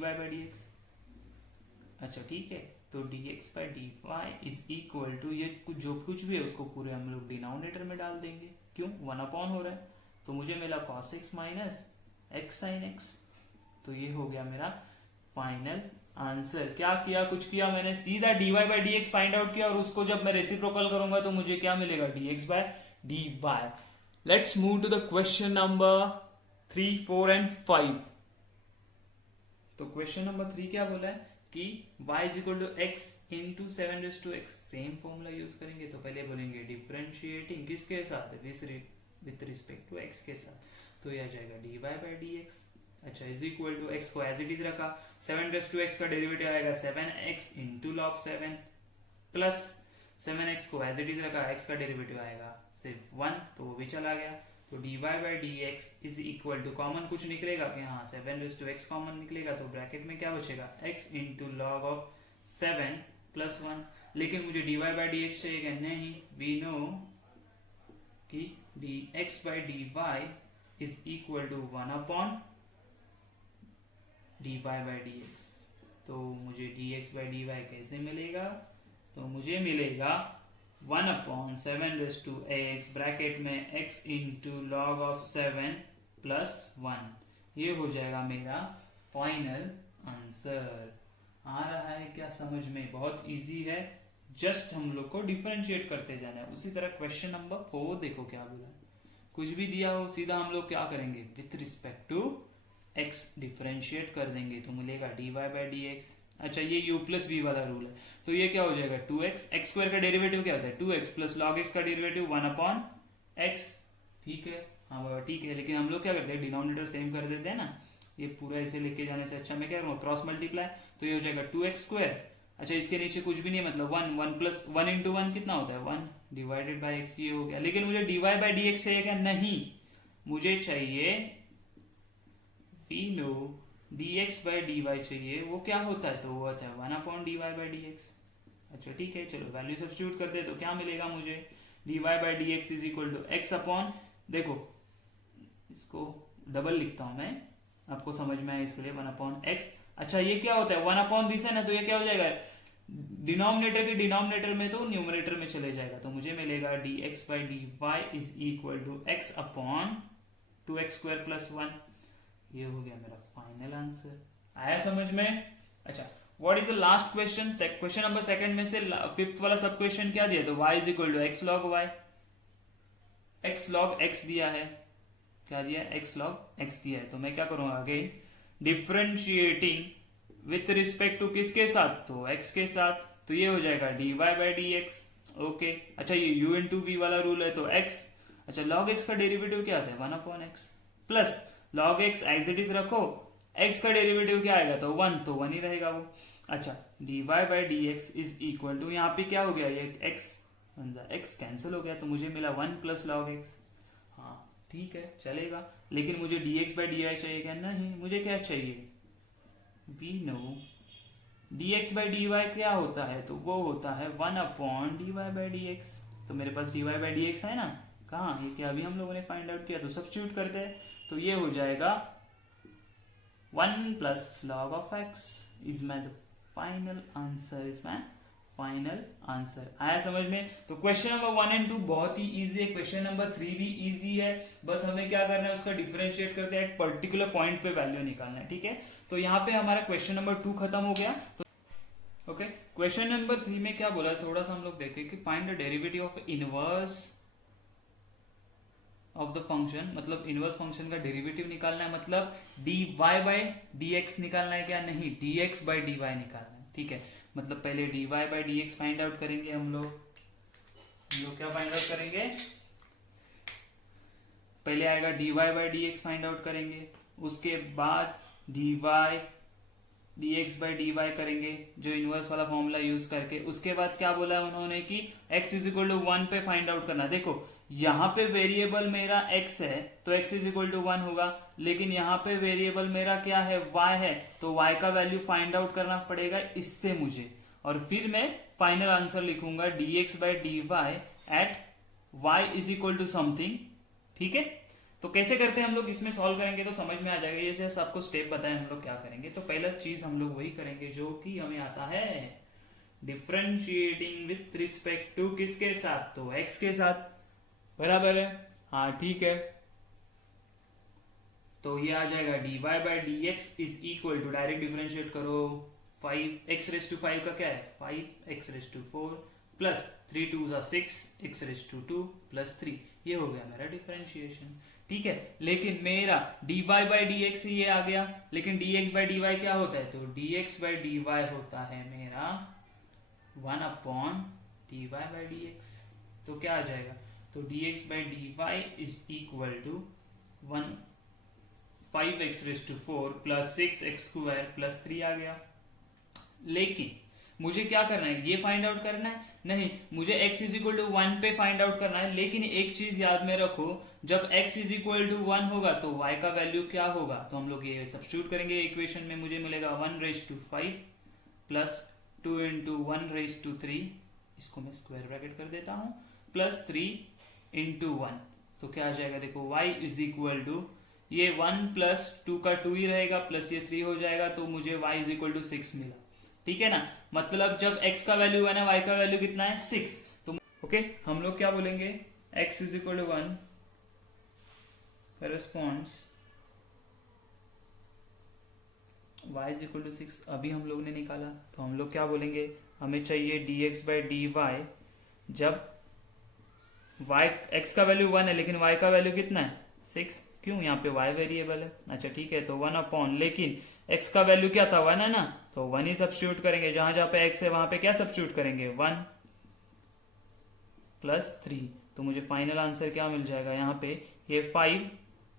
by dx। अच्छा ठीक है, तो dx by dy is equal to, ये जो कुछ भी है उसको पूरे हम लोग डिनोमिनेटर में डाल देंगे, क्यों 1/ हो रहा है, तो मुझे मिला cos x minus x sin x। तो ये हो गया मेरा फाइनल आंसर। क्या किया, कुछ किया मैंने, सीधा dy by dx find out किया, और उसको जब मैं रेसिप्रोकल करूंगा तो मुझे क्या मिलेगा, dx by dy। Let's move to the question number 3, 4 and 5। तो क्वेश्चन नंबर 3 क्या बोला है कि y is equal to x into 7x, same formula use करेंगे। तो पहले बोलेंगे डिफरेंशिएटिंग किसके साथ, विथ रिस्पेक्ट टू x के साथ, तो यह आ जाएगा dy बाय dx। अच्छा इज इक्वल टू x को एज इट इज रखा, 7x का डेरिवेटिव आएगा 7x into log 7, plus 7x को एज इट इज रखा, x का डेरिवेटिव आएगा सिर्फ 1, तो वो भी चला गया। तो dy by dx is equal to, common कुछ निकलेगा कि हाँ 7x कॉमन निकलेगा, तो ब्रैकेट में क्या बचेगा, x into log of 7 plus 1। लेकिन मुझे dy बाय dx चाहिए क्या, नहीं, वी नो कि dx by dy is equal to 1/dy by dx। तो मुझे dx बाय dy कैसे मिलेगा, तो मुझे मिलेगा 1/7x ब्रैकेट में x into log of 7 plus 1। ये हो जाएगा मेरा फाइनल आंसर। आ रहा है क्या समझ में? बहुत इजी है, जस्ट हम लोग को डिफरेंशिएट करते जाना है। उसी तरह क्वेश्चन नंबर 4 देखो क्या बोला, कुछ भी दिया हो सीधा हम लोग क्या करेंगे, with respect to x differentiate कर देंगे तो मिलेगा dy बाई डी एक्स। अच्छा ये u प्लस वी वाला रूल है, तो ये क्या हो जाएगा 2x, एक्स स्क्वायर का डेरिवेटिव क्या होता है 2x प्लस लॉग x का डेरिवेटिव 1 अपॉन x। ठीक है, हाँ बाबा ठीक है, लेकिन हम लोग क्या करते हैं डिनोमिनेटर सेम कर देते हैं ना, ये पूरा ऐसे लेके जाने से अच्छा मैं क्या करूँगा क्रॉस मल्टीप्लाई, तो ये हो जाएगा 2x स्क्वायर। अच्छा इसके नीचे कुछ भी नहीं मतलब 1 प्लस 1 इंटू 1 कितना होता है 1 डिवाइडेड बाई एक्स, ये हो गया। लेकिन मुझे dy बाई डी एक्स चाहिए क्या? नहीं, मुझे चाहिए we know dx by d y चाहिए, वो क्या होता है, तो वो होता है 1 upon d y by d x. अच्छा ठीक है, चलो वैल्यू सब्स्टिट्यूट करते हैं तो क्या मिलेगा मुझे, dy by d x is equal to x upon, देखो इसको डबल लिखता हूं मैं आपको समझ में आए इसलिए 1 अपॉन एक्स। अच्छा ये क्या होता है 1 अपॉन दिस है ना, तो ये क्या हो जाएगा डिनोमिनेटर के डिनोमिनेटर में तो न्यूमरेटर में चले जाएगा, तो मुझे मिलेगा dx by d y is equal to x upon 2x square plus 1। ये हो गया मेरा फाइनल आंसर। आया समझ में? अच्छा what is the last question, question number second में से फिफ्थ वाला सब क्वेश्चन क्या दिया, तो y is equal to x log y, x log x दिया है, क्या दिया एक्स लॉग एक्स दिया है, तो मैं क्या करूंगा again differentiating with respect to किसके साथ, तो x के साथ, तो ये हो जाएगा dy by d x. Okay अच्छा ये u इंटू वी वाला रूल है तो x, अच्छा log x का डेरिवेटिव क्या आता है 1 upon x plus log x as it is रखो, x का डेरिवेटिव क्या आएगा तो 1, तो 1 ही रहेगा वो। अच्छा dy by d x is equal to, यहाँ पे क्या हो गया ये x कैंसिल हो गया तो मुझे मिला 1 प्लस लॉग एक्स। हाँ ठीक है चलेगा, लेकिन मुझे dx बाई डी वाई चाहिए क्या? नहीं, मुझे क्या चाहिए, we know dx by d y क्या होता है, तो वो होता है 1 upon dy by d x. तो मेरे पास dy बाई डी एक्स है ना, कहाँ ये क्या अभी हम लोगों ने फाइंड आउट किया, तो सब्स्टिट्यूट करते हैं तो ये हो जाएगा 1 plus log of x is my the final answer, is my final answer. आया समझ में? तो क्वेश्चन नंबर 1 एंड 2 बहुत ही इजी है, क्वेश्चन नंबर 3 भी इजी है, बस हमें क्या करना है उसका डिफरेंशिएट करते हैं, एक पर्टिकुलर पॉइंट पे वैल्यू निकालना है। ठीक है, तो यहाँ पे हमारा क्वेश्चन नंबर 2 खत्म हो गया। तो ओके क्वेश्चन नंबर 3 में क्या बोला है थोड़ा सा हम लोग देखें कि find the derivative of inverse of the function, मतलब इनवर्स फंक्शन का डेरिवेटिव निकालना है, मतलब dy बाई डी एक्स निकालना है क्या? नहीं, dx बाई डी वाई निकालना है। ठीक है, मतलब पहले dy by d x find out करेंगे हम लोग क्या फाइंड आउट करेंगे, पहले आएगा dy by d x find out करेंगे, उसके बाद dy dx by d y करेंगे जो इनवर्स वाला फॉर्मूला यूज करके। उसके बाद क्या बोला है उन्होंने कि x इज इक्वल टू 1 पे फाइंड आउट करना। देखो यहाँ पे वेरिएबल मेरा x है तो x इज इक्वल टू 1 होगा, लेकिन यहाँ पे वेरिएबल मेरा क्या है y है, तो y का वैल्यू फाइंड आउट करना पड़ेगा इससे मुझे, और फिर मैं फाइनल आंसर लिखूंगा dx by d y at y is equal to something. ठीक है, तो कैसे करते हैं हम लोग, इसमें सॉल्व करेंगे तो समझ में आ जाएगा। ये जैसे आपको स्टेप बताएं हम लोग क्या करेंगे, तो पहला चीज हम लोग वही करेंगे जो कि हमें आता है, डिफरेंशिएटिंग विथ रिस्पेक्ट टू किसके साथ, तो x के साथ, बराबर है। हाँ ठीक है, तो ये आ जाएगा dy by d x is equal to, direct differentiate करो, 5x रेस टू 5 का क्या है 5x raise to 4 plus 3 2 6 x raise to 2 plus 3, ये हो गया मेरा डिफरेंशिएशन। ठीक है, लेकिन मेरा dy बाई डी एक्स ये आ गया, लेकिन dx बाई डी वाई क्या होता है, तो dx बाई डी वाई होता है मेरा 1 upon dy by d x. तो क्या आ जाएगा, तो dx by d y is equal to 5x raise to 4 plus 6x square plus 3 आ गया। लेकिन मुझे क्या करना है, ये फाइंड आउट करना है, नहीं मुझे x इज इक्वल टू 1 पे फाइंड आउट करना है। लेकिन एक चीज याद में रखो, जब x इज इक्वल टू 1 होगा तो y का वैल्यू क्या होगा, तो हम लोग ये सब्स्टिट्यूट करेंगे इक्वेशन में, मुझे मिलेगा 1 raise to 5 plus 2 into 1 raise to 3, इसको मैं स्क्वायर ब्रैकेट कर देता हूं, प्लस 3 इंटू 1, तो क्या आ जाएगा, देखो y इज इक्वल टू, ये 1 प्लस 2 का 2 ही रहेगा, प्लस ये 3 हो जाएगा, तो मुझे y इज इक्वल टू 6 मिला। ठीक है ना, मतलब जब x का वैल्यू है ना, y का वैल्यू कितना है 6, तो ओके हम लोग क्या बोलेंगे, x is equal to 1 corresponds y is equal to 6 अभी हम लोग ने निकाला, तो हम लोग क्या बोलेंगे, हमें चाहिए dx बाई डी वाई जब y x का वैल्यू 1 है लेकिन y का वैल्यू कितना है 6। क्यों, यहाँ पे y वेरिएबल है। अच्छा ठीक है, तो 1 अपॉन, लेकिन x का वैल्यू क्या था 1 है ना, तो 1 ही सब्स्टिट्यूट करेंगे, जहां जहां पे x है वहां पे क्या सब्स्टिट्यूट करेंगे 1 प्लस 3। तो मुझे फाइनल आंसर क्या मिल जाएगा यहाँ पे, ये 5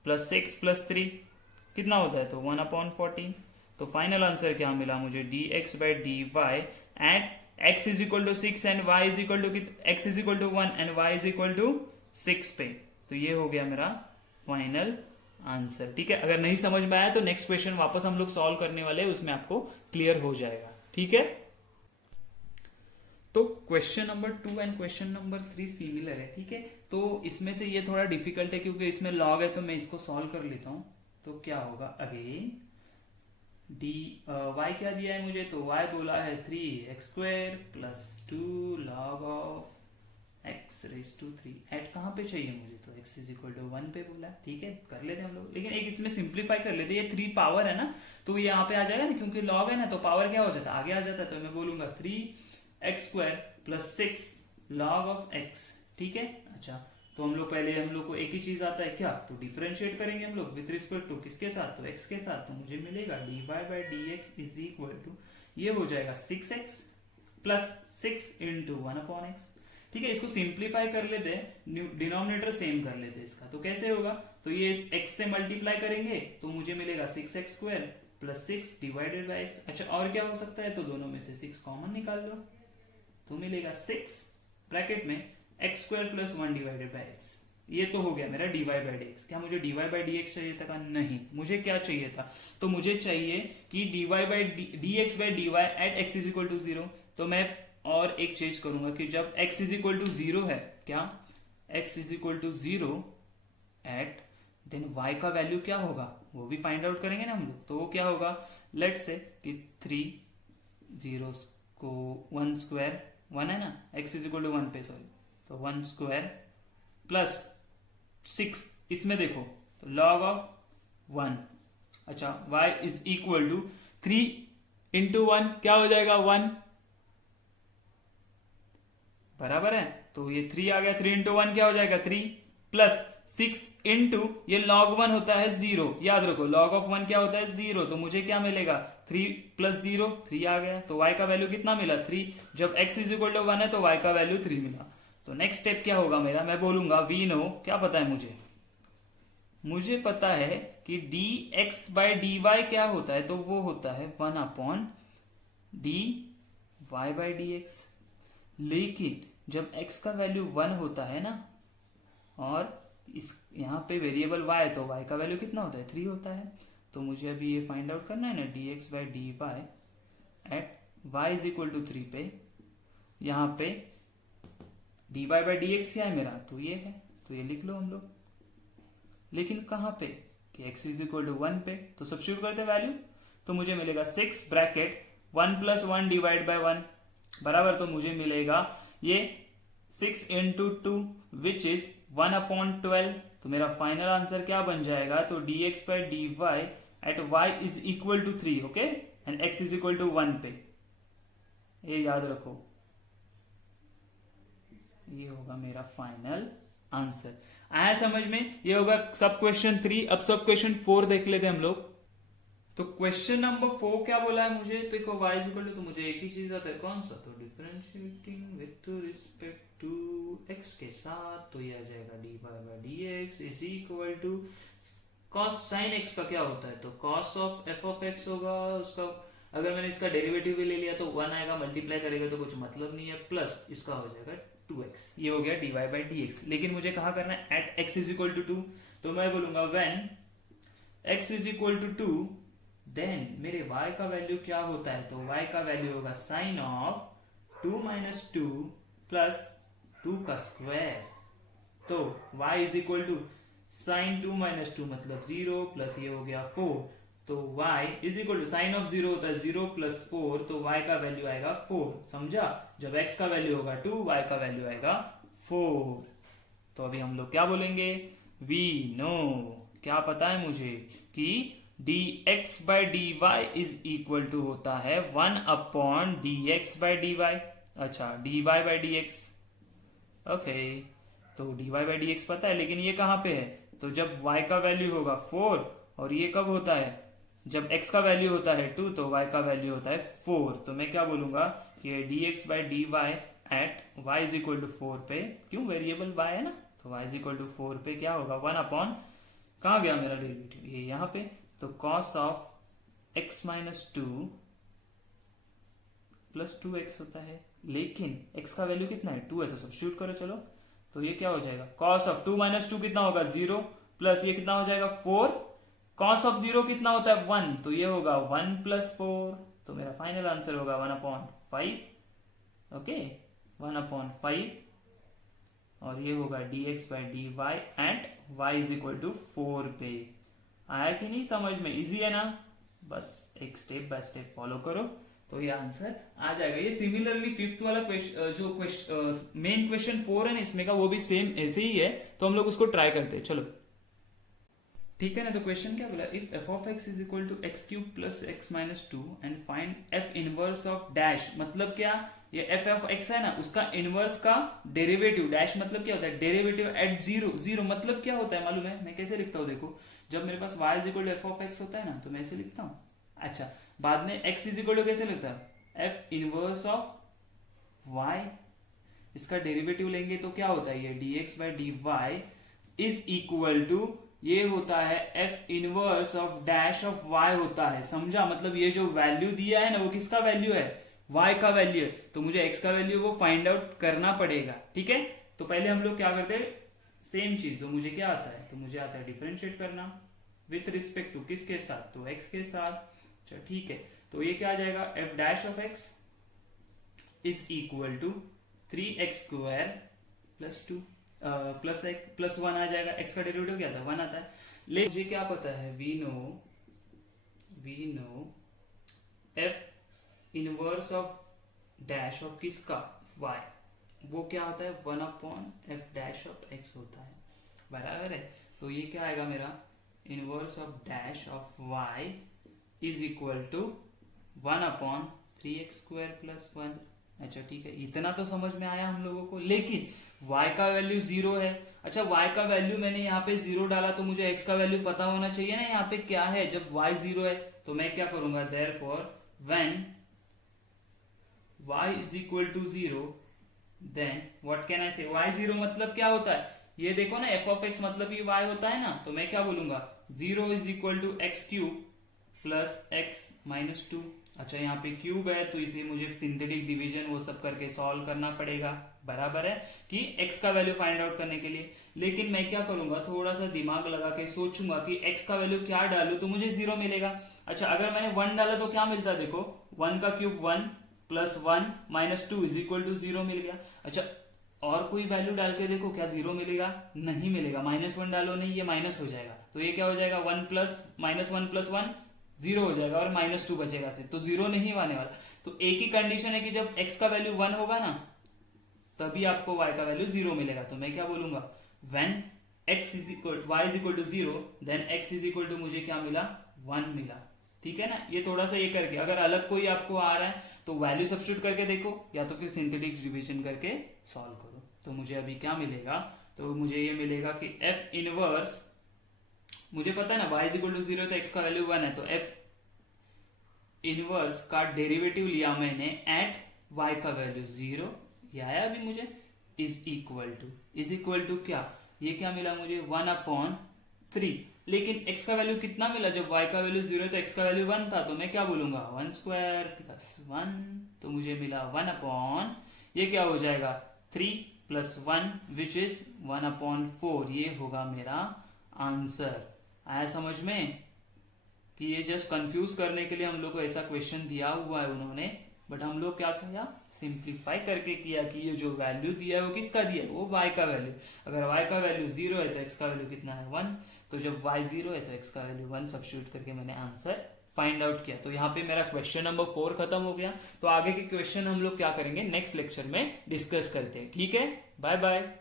प्लस 6 प्लस 3 कितना होता है, तो 1 अपॉन 14। तो फाइनल आंसर क्या मिला मुझे, d x by d y at x is equal to 6 and y is equal to x is equal to 1 and y is equal to 6 पे। तो ये हो गया मेरा फाइनल आंसर। ठीक है, अगर नहीं समझ में आया तो नेक्स्ट क्वेश्चन वापस हम लोग सॉल्व करने वाले हैं, उसमें आपको क्लियर हो जाएगा। ठीक है, तो question number 2 and question number 3 similar है। ठीक है, तो इसमें से ये थोड़ा डिफिकल्ट है क्योंकि इसमें लॉग है, तो मैं इसको सॉल्व कर लेता हूं। तो क्या होगा, अगेन डी वाई क्या दिया है मुझे, तो वाई बोला है 3x² plus 2 log of x raise to 3। At कहाँ पे चाहिए मुझे, तो x इज इक्वल टू 1 पे बोला। ठीक है, कर लेते हैं हम लोग, लेकिन एक इसमें सिंप्लीफाई कर लेते हैं। ये 3 पावर है ना, तो ये यहाँ पे आ जाएगा ना, क्योंकि लॉग है ना, तो पावर क्या हो जाता है, आगे आ जाता है। तो मैं बोलूंगा 3x² plus 6 log of x। ठीक है, अच्छा तो हम लोग पहले, हम लोग को एक ही चीज आता है क्या, तो डिफरेंशिएट करेंगे हम लोग विथ रिस्पेक्ट टू किसके साथ, तो x के साथ। तो मुझे मिलेगा dy by d x is equal to, ये हो जाएगा 6x plus 6 into 1 upon x. ठीक है, इसको सिंप्लीफाई कर लेते हैं, डिनोमिनेटर सेम कर लेते हैं इसका। तो कैसे होगा, तो ये x से मल्टीप्लाई करेंगे तो मुझे मिलेगा 6x² plus 6 divided by x। अच्छा और क्या हो सकता है, तो दोनों में से 6 कॉमन निकाल लो, तो मिलेगा 6 ब्रैकेट में x² plus 1 divided by x। ये तो हो गया मेरा dy बाई डी एक्स। क्या मुझे dy बाई डी एक्स चाहिए था, नहीं, मुझे क्या चाहिए था, तो मुझे चाहिए कि dy by d x by d y at x is equal to 0। तो मैं और एक चीज करूंगा कि जब x इज इक्वल टू 0 है, क्या x is equal to 0 at, then y का वैल्यू क्या होगा वो भी फाइंड आउट करेंगे ना हम लोग। तो वो क्या होगा, लेट से कि 3 zeros को 1 स्क्वायर, 1 है ना, x इज इक्वल टू 1 पे, सॉरी, तो 1 स्क्वायर प्लस 6, इसमें देखो तो लॉग ऑफ 1। अच्छा y is equal to 3 into 1 क्या हो जाएगा 1, बराबर है। तो ये 3 आ गया, 3 इंटू 1 क्या हो जाएगा 3 प्लस 6 इंटू ये log 1 होता है 0, याद रखो log ऑफ 1 क्या होता है 0। तो मुझे क्या मिलेगा 3 प्लस 0 3 आ गया। तो y का वैल्यू कितना मिला 3, जब x इज इक्वल टू 1 है तो y का वैल्यू 3 मिला। तो नेक्स्ट स्टेप क्या होगा मेरा, मैं बोलूंगा वी नो, क्या पता है मुझे पता है कि d x by d y क्या होता है, तो वो होता है 1 upon d y by d x. लेकिन जब x का वैल्यू 1 होता है ना, और इस यहाँ पे वेरिएबल y है, तो y का वैल्यू कितना होता है 3 होता है। तो मुझे अभी ये फाइंड आउट करना है ना, d x by d y at y is equal to 3 पे, यहाँ पे dy बाई डी एक्स क्या है मेरा, तो ये है, तो ये लिख लो हम लोग। लेकिन कहाँ पे, कि x इज इक्वल टू 1 पे, तो सब्स्टिट्यूट करते वैल्यू, तो मुझे मिलेगा 6 ब्रैकेट 1 प्लस 1 डिवाइड बाई 1 बराबर। तो मुझे मिलेगा ये 6 इंटू 2 विच इज 1 अपॉन 12। तो मेरा फाइनल आंसर क्या बन जाएगा, तो d x by d y at y is equal to 3, okay, and x is equal to 1 पे। ये याद रखो, ये होगा मेरा फाइनल आंसर। आया समझ में, ये होगा सब क्वेश्चन 3। अब सब क्वेश्चन 4 देख लेते हैं हम लोग। तो क्वेश्चन नंबर 4 क्या बोला है मुझे, तो देखो y इज इक्वल टू, तो मुझे एक ही चीज आता है, कौन सा, तो differentiating with respect to x के साथ, तो ये आ जाएगा dy by d x is equal to cos sin x का क्या होता है, तो cos of f of x होगा, उसका अगर मैंने इसका डेरिवेटिव भी ले लिया तो 1 आएगा, मल्टीप्लाई करेगा तो कुछ मतलब नहीं है, प्लस इसका हो जाएगा 2x। ये हो गया dy बाई डी एक्स। लेकिन मुझे कहा करना है at x is equal to 2, तो मैं बोलूंगा when x is equal to 2 then मेरे y का वैल्यू क्या होता है, तो y का वैल्यू होगा साइन ऑफ 2 माइनस 2 प्लस 2 का स्क्वायर। तो y is equal to sine 2 minus 2 मतलब 0 प्लस ये हो गया 4, तो y is equal to sine of 0 होता है 0 प्लस 4, तो y का वैल्यू आएगा 4, समझा। जब x का वैल्यू होगा 2, y का वैल्यू आएगा 4। तो अभी हम लोग क्या बोलेंगे, वी नो, क्या पता है मुझे कि d x by d y is equal to होता है 1/dx/dy। अच्छा, dy by d x, okay. तो dy बाई डी एक्स पता है, लेकिन ये कहाँ पे है? तो जब y का वैल्यू होगा 4, और ये कब होता है? जब x का वैल्यू होता है 2, तो y का वैल्यू होता है 4। तो मैं क्या बोलूंगा कि dx by d y at y is equal to 4 पे, क्यों? वेरिएबल y है ना, तो y इज इक्वल टू 4 पे क्या होगा? 1 कहाँ गया मेरा डेरिवेटिव? ये यहाँ पे। तो cos of x minus 2 plus 2x होता है, लेकिन x का वैल्यू कितना है? 2 है, तो सब्स्टिट्यूट करो चलो। तो ये क्या हो जाएगा? cos ऑफ 2 माइनस 2 कितना होगा? 0, प्लस ये कितना हो जाएगा? 4। cos ऑफ 0 कितना होता है? 1, तो ये होगा 1 प्लस 4। तो मेरा फाइनल आंसर होगा 1/5। ओके, 1/5, और ये होगा dx by d y at y is equal to 4 पे। आया कि नहीं समझ में? इजी है ना? बस एक स्टेप बाय स्टेप फॉलो करो तो ये आंसर आ जाएगा। ये सिमिलरली फिफ्थ वाला जो मेन क्वेश्चन 4 है ना इसमें का, वो भी सेम ऐसे ही है, तो हम लोग उसको ट्राई करते हैं। चलो ठीक है ना। तो क्वेश्चन क्या बोला? If f of x is equal to x cube plus x minus 2 and find f inverse of dash. मतलब क्या? ये एफ ऑफ एक्स है ना, उसका इनवर्स का डेरिवेटिव। डैश मतलब क्या होता है? Derivative eight 0। 0 मतलब क्या होता है मालूम है? मैं कैसे लिखता हूँ देखो, जब मेरे पास y is equal to f of x होता है ना, तो मैं ऐसे लिखता हूँ। अच्छा, बाद में x इज इक्वल टू कैसे लिखता है? एफ इनवर्स ऑफ y, इसका डेरिवेटिव लेंगे तो क्या होता है? ये dx by d y is equal to, ये होता है f inverse of dash of y होता है। समझा? मतलब ये जो वैल्यू दिया है ना, वो किसका वैल्यू है? y का वैल्यू है। तो मुझे x का वैल्यू वो फाइंड आउट करना पड़ेगा। ठीक है, तो पहले हम लोग क्या करते हैं? सेम चीज। तो मुझे क्या आता है? तो मुझे आता है डिफरेंशिएट करना विथ रिस्पेक्ट टू किसके साथ? तो x के साथ। चलो ठीक है, तो ये क्या आ जाएगा? F dash of x is equal to 3x square plus 2 plus 1 आ जाएगा। x का डेरिवेटिव क्या था? 1 आता है। लेकिन मुझे क्या पता है? We know f inverse of dash of किसका? y, वो क्या होता है? 1/f डैश ऑफ x होता है। बराबर है। तो ये क्या आएगा मेरा? Inverse of dash of y is equal to 1/3x square plus 1। अच्छा ठीक है, इतना तो समझ में आया हम लोगों को। लेकिन y का वैल्यू 0 है। अच्छा, y का वैल्यू मैंने यहाँ पे 0 डाला, तो मुझे x का वैल्यू पता होना चाहिए ना यहाँ पे क्या है। जब y 0 है तो मैं क्या करूंगा? Therefore when y is equal to 0, then what can I say? y 0 मतलब क्या होता है? ये देखो ना, f ऑफ x मतलब ये y होता है ना, तो मैं क्या बोलूंगा? 0 is equal to x cube plus x minus 2। अच्छा, यहाँ पे क्यूब है तो इसे मुझे सिंथेटिक डिवीजन वो सब करके सॉल्व करना पड़ेगा। बराबर है कि x का वैल्यू फाइंड आउट करने के लिए। लेकिन मैं क्या करूंगा? थोड़ा सा दिमाग लगा के सोचूंगा कि x का वैल्यू क्या डालू तो मुझे 0 मिलेगा। अच्छा, अगर मैंने 1 डाला तो क्या मिलता? देखो 1 का cube 1 plus 1 minus 2 is equal to 0 मिल गया। अच्छा, और कोई वैल्यू डाल के देखो, क्या 0 मिलेगा? नहीं मिलेगा। -1 डालो, नहीं, ये माइनस हो जाएगा। तो ये क्या हो जाएगा? 1 प्लस -1 प्लस 1 0 हो जाएगा, और -2 बचेगा सिर्फ, तो 0 नहीं आने वाला। तो एक ही कंडीशन है कि जब x का वैल्यू 1 होगा ना, तभी आपको y का वैल्यू 0 मिलेगा। तो मैं क्या बोलूंगा? When x is equal y is equal to 0, then x is equal to मुझे क्या मिला? 1 मिला। ठीक है ना? ये थोड़ा सा ये करके, अगर अलग कोई आपको आ रहा है तो वैल्यू सब्स्टिट्यूट करके देखो, या तो फिर सिंथेटिक डिवीजन करके सॉल्व करो। तो मुझे अभी क्या मिलेगा? तो मुझे ये मिलेगा कि f इनवर्स, मुझे पता है ना y इज इक्वल टू 0 तो x का वैल्यू 1 है, तो f इनवर्स का डेरिवेटिव लिया मैंने एट y का वैल्यू 0, ये आया अभी मुझे, इज इक्वल टू क्या? ये क्या मिला मुझे? 1/3। लेकिन x का वैल्यू कितना मिला? जब y का वैल्यू 0 तो x का वैल्यू 1 था, तो मैं क्या बोलूंगा? 1 स्क्वायर प्लस 1, तो मुझे मिला 1/, ये क्या हो जाएगा? 3 प्लस 1 विच इज 1/4। ये होगा मेरा आंसर। आया समझ में? कि ये जस्ट कंफ्यूज करने के लिए हम लोग को ऐसा क्वेश्चन दिया हुआ है उन्होंने, बट हम लोग क्या किया? सिंप्लीफाई करके किया कि ये जो वैल्यू दिया है वो किसका दिया है? वो y का वैल्यू। अगर y का वैल्यू 0 है तो x का वैल्यू कितना है? 1। तो जब y 0 है तो x का वैल्यू 1 सब्स्टिट्यूट करके मैंने आंसर फाइंड आउट किया। तो यहाँ पे मेरा क्वेश्चन नंबर 4 खत्म हो गया। तो आगे के क्वेश्चन हम लोग क्या करेंगे? नेक्स्ट लेक्चर में डिस्कस करते हैं। ठीक है, बाय बाय।